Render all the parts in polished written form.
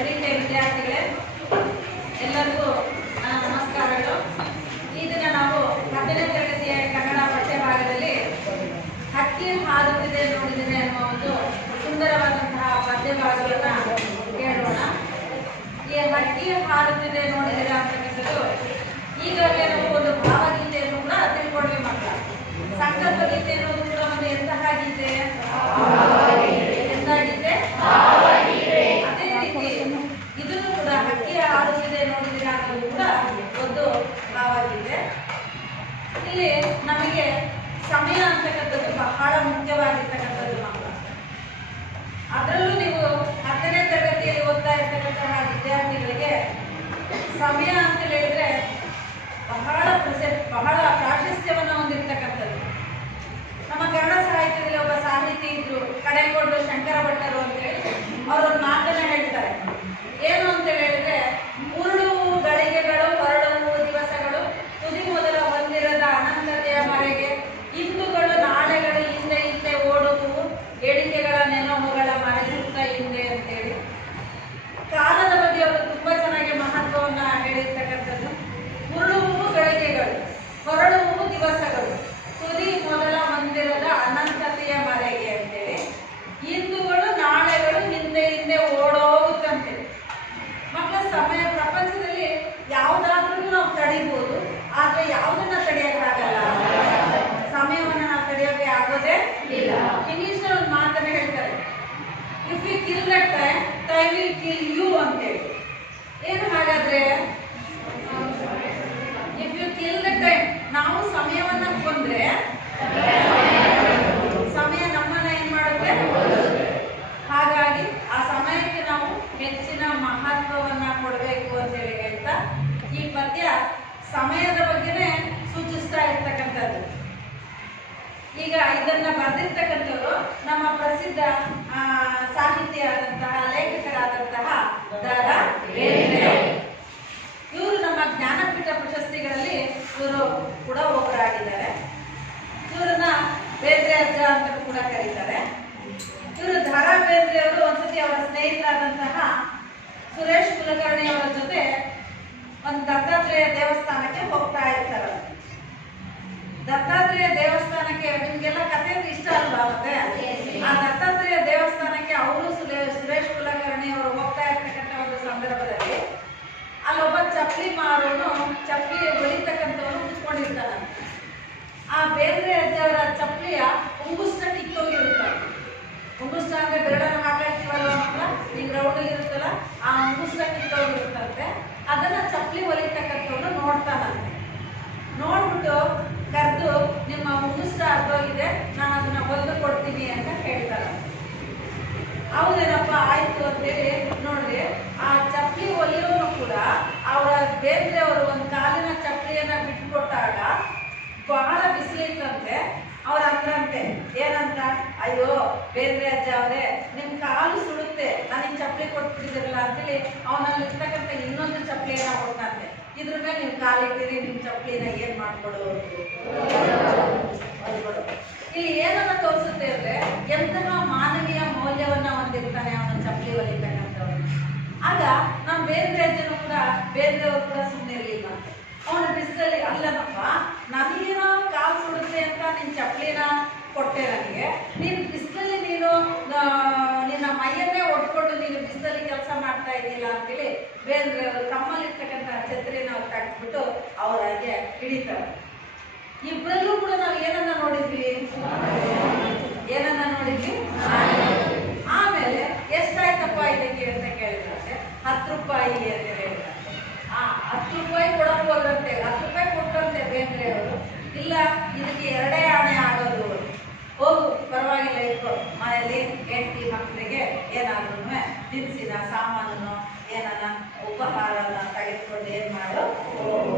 ಪ್ರೀತಿಯ ವಿದ್ಯಾರ್ಥಿಗಳೇ, ಎಲ್ಲರಿಗೂ ನಮಸ್ಕಾರಗಳು. ಈ ದಿನ ನಾವು 10ನೇ ತರಗತಿಯ ಕನ್ನಡ ಪಠ್ಯ ಭಾಗದಲ್ಲಿ ಹಕ್ಕಿ ಹಾರುತ್ತಿದೆ ನೋಡಿದಿದೆ ಅನ್ನುವ ಒಂದು ಸುಂದರವಾದಂತಹ ಪದ್ಯ ಭಾಗವನ್ನು ಕೇಳೋಣ. ಈ ಹಕ್ಕಿ ಹಾರುತ್ತಿದೆ ನೋಡಿದಿರ ಅಂತಕ್ಕಂಥದ್ದು ಈಗಾಗಲೇ ನಾವು ಒಂದು ಭಾವಗೀತೆಯನ್ನು ಕೂಡ ತಿಳ್ಕೊಂಡ್ವಿ ಮಕ್ಕಳ. ಸಂಕಲ್ಪ ಗೀತೆ ಅನ್ನೋದು ಕೂಡ ಒಂದು ಎಂತಹ ಗೀತೆ? ಎಂತಹ ಗೀತೆ? ಅದೇ ರೀತಿ ಇದನ್ನು ಕೂಡ ಹಕ್ಕಿ ಹಾರುತ್ತಿದೆ ನೋಡಿದಿರ ಅನ್ನೋದು ಕೂಡ ಒಂದು ಭಾವಗೀತೆ. ಇಲ್ಲಿ ನಮಗೆ ಸಮಯ ಅಂತಕ್ಕಂಥದ್ದು ಬಹಳ ಮುಖ್ಯವಾಗಿರ್ತಕ್ಕಂಥದ್ದು ಮಕ್ಕಳ. ಅದರಲ್ಲೂ ನೀವು 10ನೇ ತರಗತಿಯಲ್ಲಿ ಓದ್ತಾ ಇರ್ತಕ್ಕಂತಹ ವಿದ್ಯಾರ್ಥಿಗಳಿಗೆ ಸಮಯ ಅಂತ ಹೇಳಿದ್ರೆ ಬಹಳ ಪ್ರಾಶಸ್ತ್ಯವನ್ನು ಹೊಂದಿರ್ತಕ್ಕಂಥದ್ದು. ನಮ್ಮ ಕನ್ನಡ ಸಾಹಿತ್ಯದಲ್ಲಿ ಒಬ್ಬ ಸಾಹಿತಿ ಇದ್ರು, ಕಡೆಗೊಂಡು ಶಂಕರ ಭಟ್ಟರು ಅಂತೇಳಿ. ಅವರೊಂದು ಮಾತನ್ನ ಹೇಳ್ತಾರೆ. ಏನು ಅಂತ ಹೇಳಿದ್ರೆ, ಉರುಳುವು ಗಳಿಗೆಗಳು, ಹೊರಡುವು ದಿವಸಗಳು, ತುದಿ ಮೊದಲ ಹೊಂದಿರದ ಅನಂತತೆಯ ಮರೆಗೆ, ಇಂದುಗಳು ನಾಳೆಗಳು ಹಿಂದೆ ಹಿಂದೆ ಓಡುವು, ಎಣಿಕೆಗಳ ನೆನಹುಗಳ ಮರೆಸುತ್ತ ಹಿಂದೆ ಅಂತೇಳಿ ಕಾಲದ ಬಗ್ಗೆ ಅವರು ತುಂಬಾ ಚೆನ್ನಾಗಿ ಮಹತ್ವವನ್ನ ಹೇಳಿರ್ತಕ್ಕಂಥದ್ದು. ಉರುಳುವು ಗಳಿಗೆಗಳು, ಹೊರಡುವು ದಿವಸಗಳು, ತುದಿ ಮೊದಲ ಹೊಂದಿರದ ಅನಂತತೆಯ ಮರೆಗೆ ಅಂತೇಳಿ, ಇಂದುಗಳು ನಾಳೆಗಳು ಹಿಂದೆ ಹಿಂದೆ ಓಡೋಗುತ್ತಂತೆ. ಮಕ್ಕಳ ಸಮಯ ಪ್ರಪಂಚದಲ್ಲಿ ಯಾವುದಾದ್ರೂ ನಾವು ತಡಿಬಹುದು, ಆದ್ರೆ ಯಾವುದನ್ನ ತಡೆಯಕ್ಕಾಗಲ್ಲ, ಸಮಯವನ್ನ ನಾವು ತಡೆಯೋಕೆ ಆಗೋದೇ ಇಲ್ಲ. ಇಂಗ್ಲಿಷ್ ನಲ್ಲಿ ಒಂದು ಮಾತನ್ನ ಹೇಳ್ತಾರೆ, if you kill the time, time will kill you ಅಂತೇಳಿ. ಏನು ಹಾಗಾದ್ರೆ, if you kill the time, ನಾವು ಸಮಯವನ್ನ ಕೊಂದ್ರೆ ಸಮಯ ನಮ್ಮನ್ನ ಏನ್ ಮಾಡುತ್ತೆ. ಹಾಗಾಗಿ ಆ ಸಮಯಕ್ಕೆ ನಾವು ಹೆಚ್ಚಿನ ಮಹತ್ವವನ್ನ ಕೊಡಬೇಕು ಅಂತ ಹೇಳಿ ಹೇಳ್ತಾ ಈ ಪದ್ಯ ಸಮಯದ ಬಗ್ಗೆನೇ ಸೂಚಿಸ್ತಾ ಇರ್ತಕ್ಕಂಥದ್ದು. ಈಗ ಇದನ್ನ ಬರೆದಿರ್ತಕ್ಕಂಥವ್ರು ನಮ್ಮ ಪ್ರಸಿದ್ಧ ಸಾಹಿತಿ ಆದಂತಹ ಲೇಖಕರಾದಂತಹ ದ.ರಾ. ಬೇಂದ್ರೆ. ಇವರು ನಮ್ಮ ಜ್ಞಾನಪೀಠ ಪ್ರಶಸ್ತಿಗಳಲ್ಲಿ ಇವರು ಕೂಡ ಒಬ್ಬರಾಗಿದ್ದಾರೆ. ಇವರನ್ನ ಬೇಂದ್ರೆ ಅಜ್ಜ ಅಂತ ಕೂಡ ಕರೀತಾರೆ. ಇವರು ದ.ರಾ. ಬೇಂದ್ರೆ ಅವರು ಒಂದ್ಸತಿ ಅವರ ಸ್ನೇಹಿತರಾದಂತಹ ಸುರೇಶ್ ಕುಲಕರ್ಣಿ ಅವರ ಜೊತೆ ಒಂದು ದತ್ತಾತ್ರೇಯ ದೇವಸ್ಥಾನಕ್ಕೆ ಹೋಗ್ತಾ ಇರ್ತಾರೆ. ದತ್ತಾತ್ರೇಯ ದೇವಸ್ಥಾನಕ್ಕೆ, ನಿಮ್ಗೆಲ್ಲ ಕಥೆ ಇಷ್ಟ ಅಲ್ವಾ? ಮತ್ತೆ ಆ ದತ್ತಾತ್ರೇಯ ದೇವಸ್ಥಾನಕ್ಕೆ ಅವರು ಸುರೇಶ್ ಕುಲಕರ್ಣಿ ಅವರು ಹೋಗ್ತಾ ಇರ್ತಕ್ಕಂಥ ಒಂದು ಸಂದರ್ಭದಲ್ಲಿ ಅಲ್ಲೊಬ್ಬ ಚಪ್ಪಲಿ ಮಾರೋನು, ಚಪ್ಪಲಿ ಹೊಲಿತಕ್ಕಂಥವನು ಕುತ್ಕೊಂಡಿರ್ತಾನೆ. ಆ ಬೇಂದ್ರೆ ಅಜ್ಜವರ ಚಪ್ಪಲಿಯ ಉಂಗುಷ್ಟ ಕಿತ್ತೋಗಿರ್ತಾರೆ. ಉಂಗುಷ್ಟ ಅಂದ್ರೆ ಬೆರಳನ್ನು ಹಾಕಿರ್ತೀವಲ್ಲ ಮಕ್ಕಳ, ಈಗ ರೌಂಡಲ್ಲಿ ಇರುತ್ತಲ್ಲ, ಆ ಉಂಗುಷ್ಟ ಕಿತ್ತೋಗಿರುತ್ತಂತೆ. ಅದನ್ನ ಚಪ್ಪಲಿ ಹೊಲಿತಕ್ಕಂಥವನು ನೋಡ್ತಾನಂತೆ. ನೋಡ್ಬಿಟ್ಟು ಕರೆದು, ನಿಮ್ಮ ಉಂಗುಷ್ಟ ಅರ್ಧೋಗಿದೆ, ನಾನು ಅದನ್ನ ಹೊಲಿದು ಕೊಡ್ತೀನಿ ಅಂತ ಹೇಳ್ತಾರೆ. ಹೌದೇನಪ್ಪ, ಆಯ್ತು ಅಂತೇಳಿ ನೋಡ್ರಿ, ಆ ಚಪ್ಪಲಿ ಹೊಲಿಯೋನು ಕೂಡ ಅವರ ಬೇಂದ್ರೆ ಅವರು ಒಂದು ಕಾಲಿನ ಚಪ್ಪಲಿಯನ್ನ ಬಿಟ್ಟುಕೊಟ್ಟಾಗ ಬಹಳ ಬಿಸಿಲಿತ್ತಂತೆ. ಅವ್ರ ಅಂದ್ರಂತೆ, ಏನಂತ, ಅಯ್ಯೋ ಬೇಂದ್ರೆ ಅಜ್ಜ ಅವರೇ, ನಿಮ್ ಕಾಲು ಸುಡುತ್ತೆ, ನನಗೆ ಚಪ್ಪಲಿ ಕೊಟ್ಬಿಟ್ಟಿದ್ರಲ್ಲ ಅಂತೇಳಿ ಅವನಲ್ಲಿ ಇರ್ತಕ್ಕಂಥ ಇನ್ನೊಂದು ಚಪ್ಪಲಿಯನ್ನ ಕೊಟ್ಟಂತೆ. ಇದ್ರ ಮೇಲೆ ನೀವು ಕಾಲಿಟ್ಟಿರಿ, ನಿಮ್ ಚಪ್ಪಲಿನ ಏನ್ ಮಾಡ್ಕೊಡೋರು. ಇಲ್ಲಿ ಏನನ್ನ ತೋರಿಸುತ್ತೆ ಅಂದ್ರೆ, ಎಂತಹ ಮಾನವೀಯ ಮೌಲ್ಯವನ್ನ ಹೊಂದಿರ್ತಾನೆ ಅವನ ಚಪ್ಪಲಿ ಹೊಲಿತಕ್ಕಂಥವ್ರು. ಆಗ ನಮ್ಮ ಬೇಂದ್ರೆ ಅಜ್ಜನು ಕೂಡ, ಬೇಂದ್ರೆ ಅವರು ಕೂಡ ಸುಮ್ಮನೆ ಇರಲಿಲ್ಲ. ಅವನ ಬಿಸಿಲಲ್ಲಿ, ಅಲ್ಲನಪ್ಪ, ನನಗೇನೋ ಕಾಲು ಸುಡುತ್ತೆ ಅಂತ ನಿನ್ನ ಚಪ್ಪಲಿನ ಕೊಟ್ಟೆ ನನಗೆ, ನೀನು ಬಿಸಿಲಲ್ಲಿ ನೀನು ನಿನ್ನ ಮೈಯನ್ನೇ ಒಡ್ಕೊಂಡು ನೀನು ಬಿಸಿಲಲ್ಲಿ ಕೆಲಸ ಮಾಡ್ತಾ ಇದ್ದಿಲ್ಲ ಅಂತೇಳಿ ಬೇಂದ್ರೆ ಅವರು ತಮ್ಮಲ್ಲಿರ್ತಕ್ಕಂಥ ಛತ್ರಿನ ಅವ್ರು ಕಟ್ಬಿಟ್ಟು ಅವ್ರ ಹಾಗೆ ಹಿಡಿತಾರೆ. ಇಬ್ಬರಲ್ಲೂ ಕೂಡ ನಾವು ಏನನ್ನ ನೋಡಿದ್ವಿ? ಏನನ್ನ ನೋಡಿದ್ವಿ? ಆಮೇಲೆ ಎಷ್ಟಾಯ್ತಪ್ಪ ಇದಕ್ಕೆ ಅಂತ ಕೇಳಿದ್ರಂತೆ. 10 ರೂಪಾಯಿ ಅಂತ ಹೇಳಿದ್ರಂತೆ. 10 ರೂಪಾಯಿ ಕೊಡಕ್ ಹೋದ್ರಂತೆ. 10 ರೂಪಾಯಿ ಕೊಟ್ಟಂತೆ ಬೇಂದ್ರೆ ಅವರು. ಇಲ್ಲ, ಇದಕ್ಕೆ 2 ಆಣೆ ಆಗೋದು. ಹೋಗು, ಪರವಾಗಿಲ್ಲ, ಇಟ್ಕೊ, ಮನೆಯಲ್ಲಿ ಹೆಂಡತಿ ಮಕ್ಕಳಿಗೆ ಏನಾದ್ರೂ ತಿನ್ಸಿನ ಸಾಮಾನು ಏನನ್ನ ಉಪಹಾರನ ತೆಗೆದುಕೊಂಡು ಏನ್ ಮಾಡು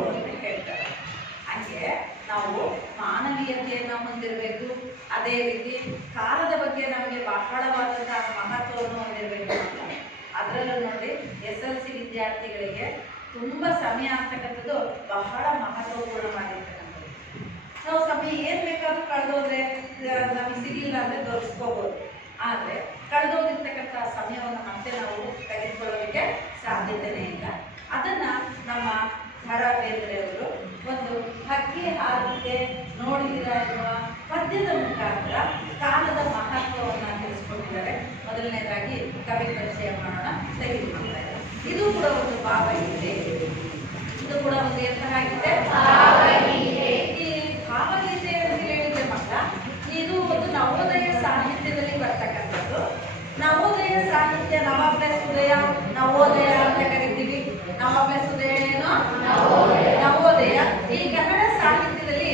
ಅಂತ ಹೇಳ್ತಾರೆ. ಹಂಗೆ ನಾವು ಮಾನವೀಯತೆಯನ್ನು ಹೊಂದಿರಬೇಕು. ಅದೇ ರೀತಿ ಕಾಲದ ಬಗ್ಗೆ ನಮಗೆ ಬಹಳವಾದಂತಹ ಮಹತ್ವವನ್ನು ಹೊಂದಿರಬೇಕು. ಅದರಲ್ಲೂ ನೋಡಿ, SLC ವಿದ್ಯಾರ್ಥಿಗಳಿಗೆ ತುಂಬ ಸಮಯ ಅಂತಕ್ಕಂಥದ್ದು ಬಹಳ ಮಹತ್ವಪೂರ್ಣವಾಗಿರ್ತಕ್ಕಂಥದ್ದು. ನಾವು ಸಮಯ ಏನು ಬೇಕಾದ್ರೂ ಕಳೆದೋದ್ರೆ ನಮಗೆ ಸಿಗಲಿಲ್ಲ ಅಂದರೆ ತೋರಿಸ್ಕೋಬೋದು. ಆದರೆ ಕಳೆದೋಗಿರ್ತಕ್ಕಂಥ ಸಮಯವನ್ನು ಮತ್ತೆ ನಾವು ತೆಗೆದುಕೊಳ್ಳೋದಕ್ಕೆ ಕವಿ ಪರಿಚಯ ಮಾಡೋಣ. ತೆಗೆದು ಮಾಡ್ತಾರೆ. ಇದು ಕೂಡ ಒಂದು ಭಾವಗೀತೆ. ಇದು ಕೂಡ ಒಂದು ಎಂತಹ ಗೀತೆ? ಈ ಭಾವಗೀತೆ ಅಂತ ಹೇಳಿದ್ರೆ ಮಕ್ಕಳ, ಇದು ಒಂದು ನವೋದಯ ಸಾಹಿತ್ಯದಲ್ಲಿ ಬರ್ತಕ್ಕಂಥದ್ದು. ನವೋದಯ ಸಾಹಿತ್ಯ, ನವ ಪ್ಲಸ್ ಉದಯ, ನವೋದಯ ಅಂತ ಕರಿತೀವಿ. ನವ ಪ್ಲಸ್ ಉದಯ ಏನು? ನವೋದಯ. ಈ ಕನ್ನಡ ಸಾಹಿತ್ಯದಲ್ಲಿ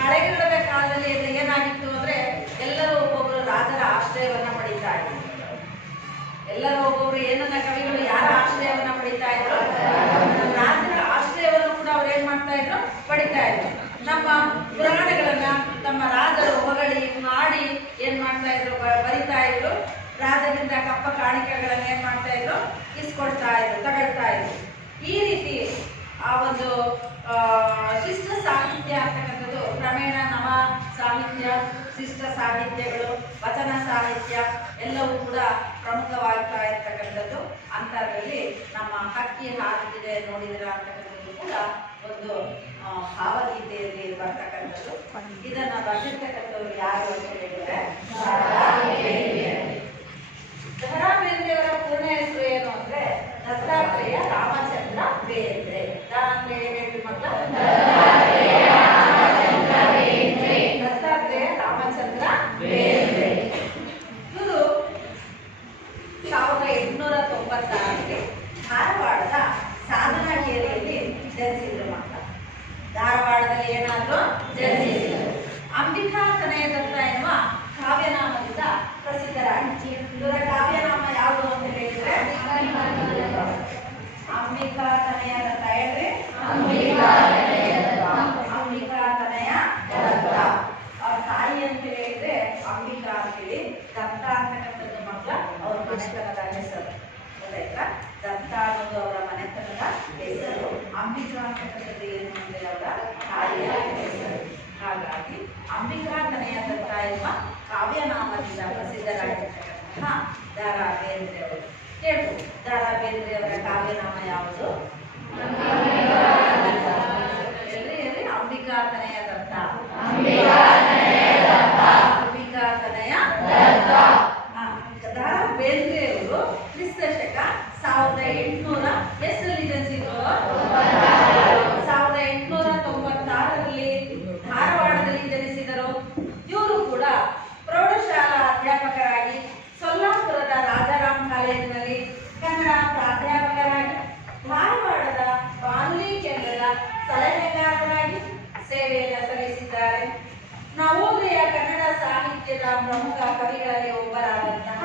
ಹಳೆಗನ್ನಡದ ಕಾಲದಲ್ಲಿ ಏನಾಗಿತ್ತು ಅಂದ್ರೆ, ಎಲ್ಲರೂ ಒಬ್ಬೊಬ್ಬರು ರಾಜರ ಆಶ್ರಯವನ್ನ ಪಡಿತಾ ಇದ್ರು. ಎಲ್ಲರೂ ಒಬ್ಬೊಬ್ರು ಏನನ್ನ ಕವಿಗಳು ಯಾರ ಆಶ್ರಯವನ್ನ ಪಡಿತಾ ಇದ್ರು? ರಾಜರ ಆಶ್ರಯವನ್ನು ಕೂಡ ಅವ್ರು ಏನ್ ಮಾಡ್ತಾ ಇದ್ರು? ಪಡಿತಾ ಇದ್ರು. ನಮ್ಮ ಪುರಾಣಗಳನ್ನ ನಮ್ಮ ರಾಜರು ಹೊಗಳಿ ಮಾಡಿ ಏನ್ ಮಾಡ್ತಾ ಇದ್ರು? ಬರಿತಾ ಇದ್ರು. ರಾಜರಿಂದ ಕಪ್ಪ ಕಾಣಿಕೆಗಳನ್ನ ಏನ್ ಮಾಡ್ತಾ ಇದ್ರು? ಇಸ್ಕೊಡ್ತಾ ಇದ್ರು, ತಗೊಳ್ತಾ ಇದ್ರು. ಈ ರೀತಿ ಆ ಒಂದು ಶಿಷ್ಟ ಸಾಹಿತ್ಯ ಅಂತಕ್ಕಂಥದ್ದು ಕ್ರಮೇಣ ನವ ಸಾಹಿತ್ಯ, ಶಿಷ್ಟ ಸಾಹಿತ್ಯಗಳು, ವಚನ ಸಾಹಿತ್ಯ ಎಲ್ಲವೂ ಕೂಡ ಪ್ರಮುಖವಾಗ್ತಾ ಇರ್ತಕ್ಕಂಥದ್ದು. ಅಂಥದ್ರಲ್ಲಿ ನಮ್ಮ ಹಕ್ಕಿ ಹಾಡುತ್ತಿದೆ ನೋಡಿದಿರ ಅಂತಕ್ಕಂಥದ್ದು ಕೂಡ ಒಂದು ಭಾವಗೀತೆಯಲ್ಲಿ ಬರ್ತಕ್ಕಂಥದ್ದು. ಇದನ್ನ ಬರೆದಿರ್ತಕ್ಕಂಥವ್ರು ಯಾರು ಅಂತ ಹೇಳಿದ್ರೆ ದ.ರಾ ಬೇಂದ್ರೆಯವರ ಪೂರ್ಣ ಹೆಸರು ಏನು ಅಂದ್ರೆ ದತ್ತಾತ್ರೇಯ ರಾಮಚಂದ್ರ ಬೇಂದ್ರೆ. ಅಂದ್ರೆ ಏನ್ ಹೇಳ್ತೀವಿ ಮಕ್ಕಳ? ದತ್ತಾತ್ರೇಯ ರಾಮಚಂದ್ರ ಬೇಂದ್ರೆ. ಇವರು 1896ರಲ್ಲಿ ಧಾರವಾಡದ ಸಾಧನಕೇರಿಯಲ್ಲಿ ಜನಿಸಿದ್ರು ಮಕ್ಕಳ. ಧಾರವಾಡದಲ್ಲಿ ಏನಾದ್ರು ಜನಿಸಿದ್ರು. ಅಂಬಿಕಾ ತನಯ ದತ್ತ ಎನ್ನುವ ಕಾವ್ಯನಾಮದಿಂದ ಪ್ರಸಿದ್ಧರಾಗಿ. ಇವರ ಕಾವ್ಯನಾಮ ಯಾವುದು ಅಂತ ಹೇಳಿದ್ರೆ ಅಂಬಿಕಾ ತನಯ ದತ್ತ. ಹೇಳ್ರಿ, ಅಂಬಿಕಾ ತನಯ ದತ್ತ. ಅವ್ರ ತಾಯಿ ಅಂತ ಹೇಳಿದ್ರೆ ಅಂಬಿಕಾ ಅಂತೇಳಿ, ದತ್ತ ಅಂತಕ್ಕಂಥದ್ದು ಮಕ್ಕಳ ಅವ್ರ ಮನೆತನದ ಹೆಸರು. ಗೊತ್ತಾಯ್ತಾ? ದತ್ತ ಅನ್ನೋದು ಅವರ ಮನೆತನದ ಹೆಸರು. ಅಂಬಿಕಾ ಅಂತಕ್ಕಂಥದ್ದು ಏನು ಅಂದ್ರೆ ಅವರ ತಾಯಿಯ ಹೆಸರು. ಹಾಗಾಗಿ ಅಂಬಿಕಾ ತನಯ ದತ್ತ ಎಂಬ ಕಾವ್ಯನಾಮದಿಂದ ಪ್ರಸಿದ್ಧರಾಗಿರ್ತಕ್ಕಂತಹ ದ.ರಾ ಬೇಂದ್ರೆ ಅವರು. ಹೇಳ್ಬೋದು, ದ.ರಾ ಬೇಂದ್ರೆ ಅವರ ಕಾವ್ಯನಾಮ ಯಾವುದು? ಅಂಬಿಕಾ ತನಯ ದತ್ತ. ಅಂಬಿಕಾ ತನಯ ದತ್ತ. ದ.ರಾ ಬೇಂದ್ರೆ ಅವರು ಕ್ರಿಸ್ತಶಕ 1800 ಎಷ್ಟರಲ್ಲಿ ಜನಿಸಿದ್ರು? 1896ರಲ್ಲಿ ಧಾರವಾಡದಲ್ಲಿ ಜನಿಸಿದರು. ಇವರು ಕೂಡ ಪ್ರೌಢಶಾಲಾ ಅಧ್ಯಾಪಕರಾಗಿ ಸೊಲ್ಲಾಪುರದ ರಾಜಾರಾಮ್ ಕಾಲೇಜಿನಲ್ಲಿ ಕನ್ನಡ ಪ್ರಾಧ್ಯಾಪಕರಾಗಿ, ಧಾರವಾಡದ ಬಾನುಲಿ ಕೇಂದ್ರದ ಸಲಹೆಗಾರರಾಗಿ ಸೇವೆಯನ್ನು ಸಲ್ಲಿಸಿದ್ದಾರೆ. ನವೋದಯ ಕನ್ನಡ ಸಾಹಿತ್ಯದ ಪ್ರಮುಖ ಕವಿಗಳಲ್ಲಿ ಒಬ್ಬರಾದಂತಹ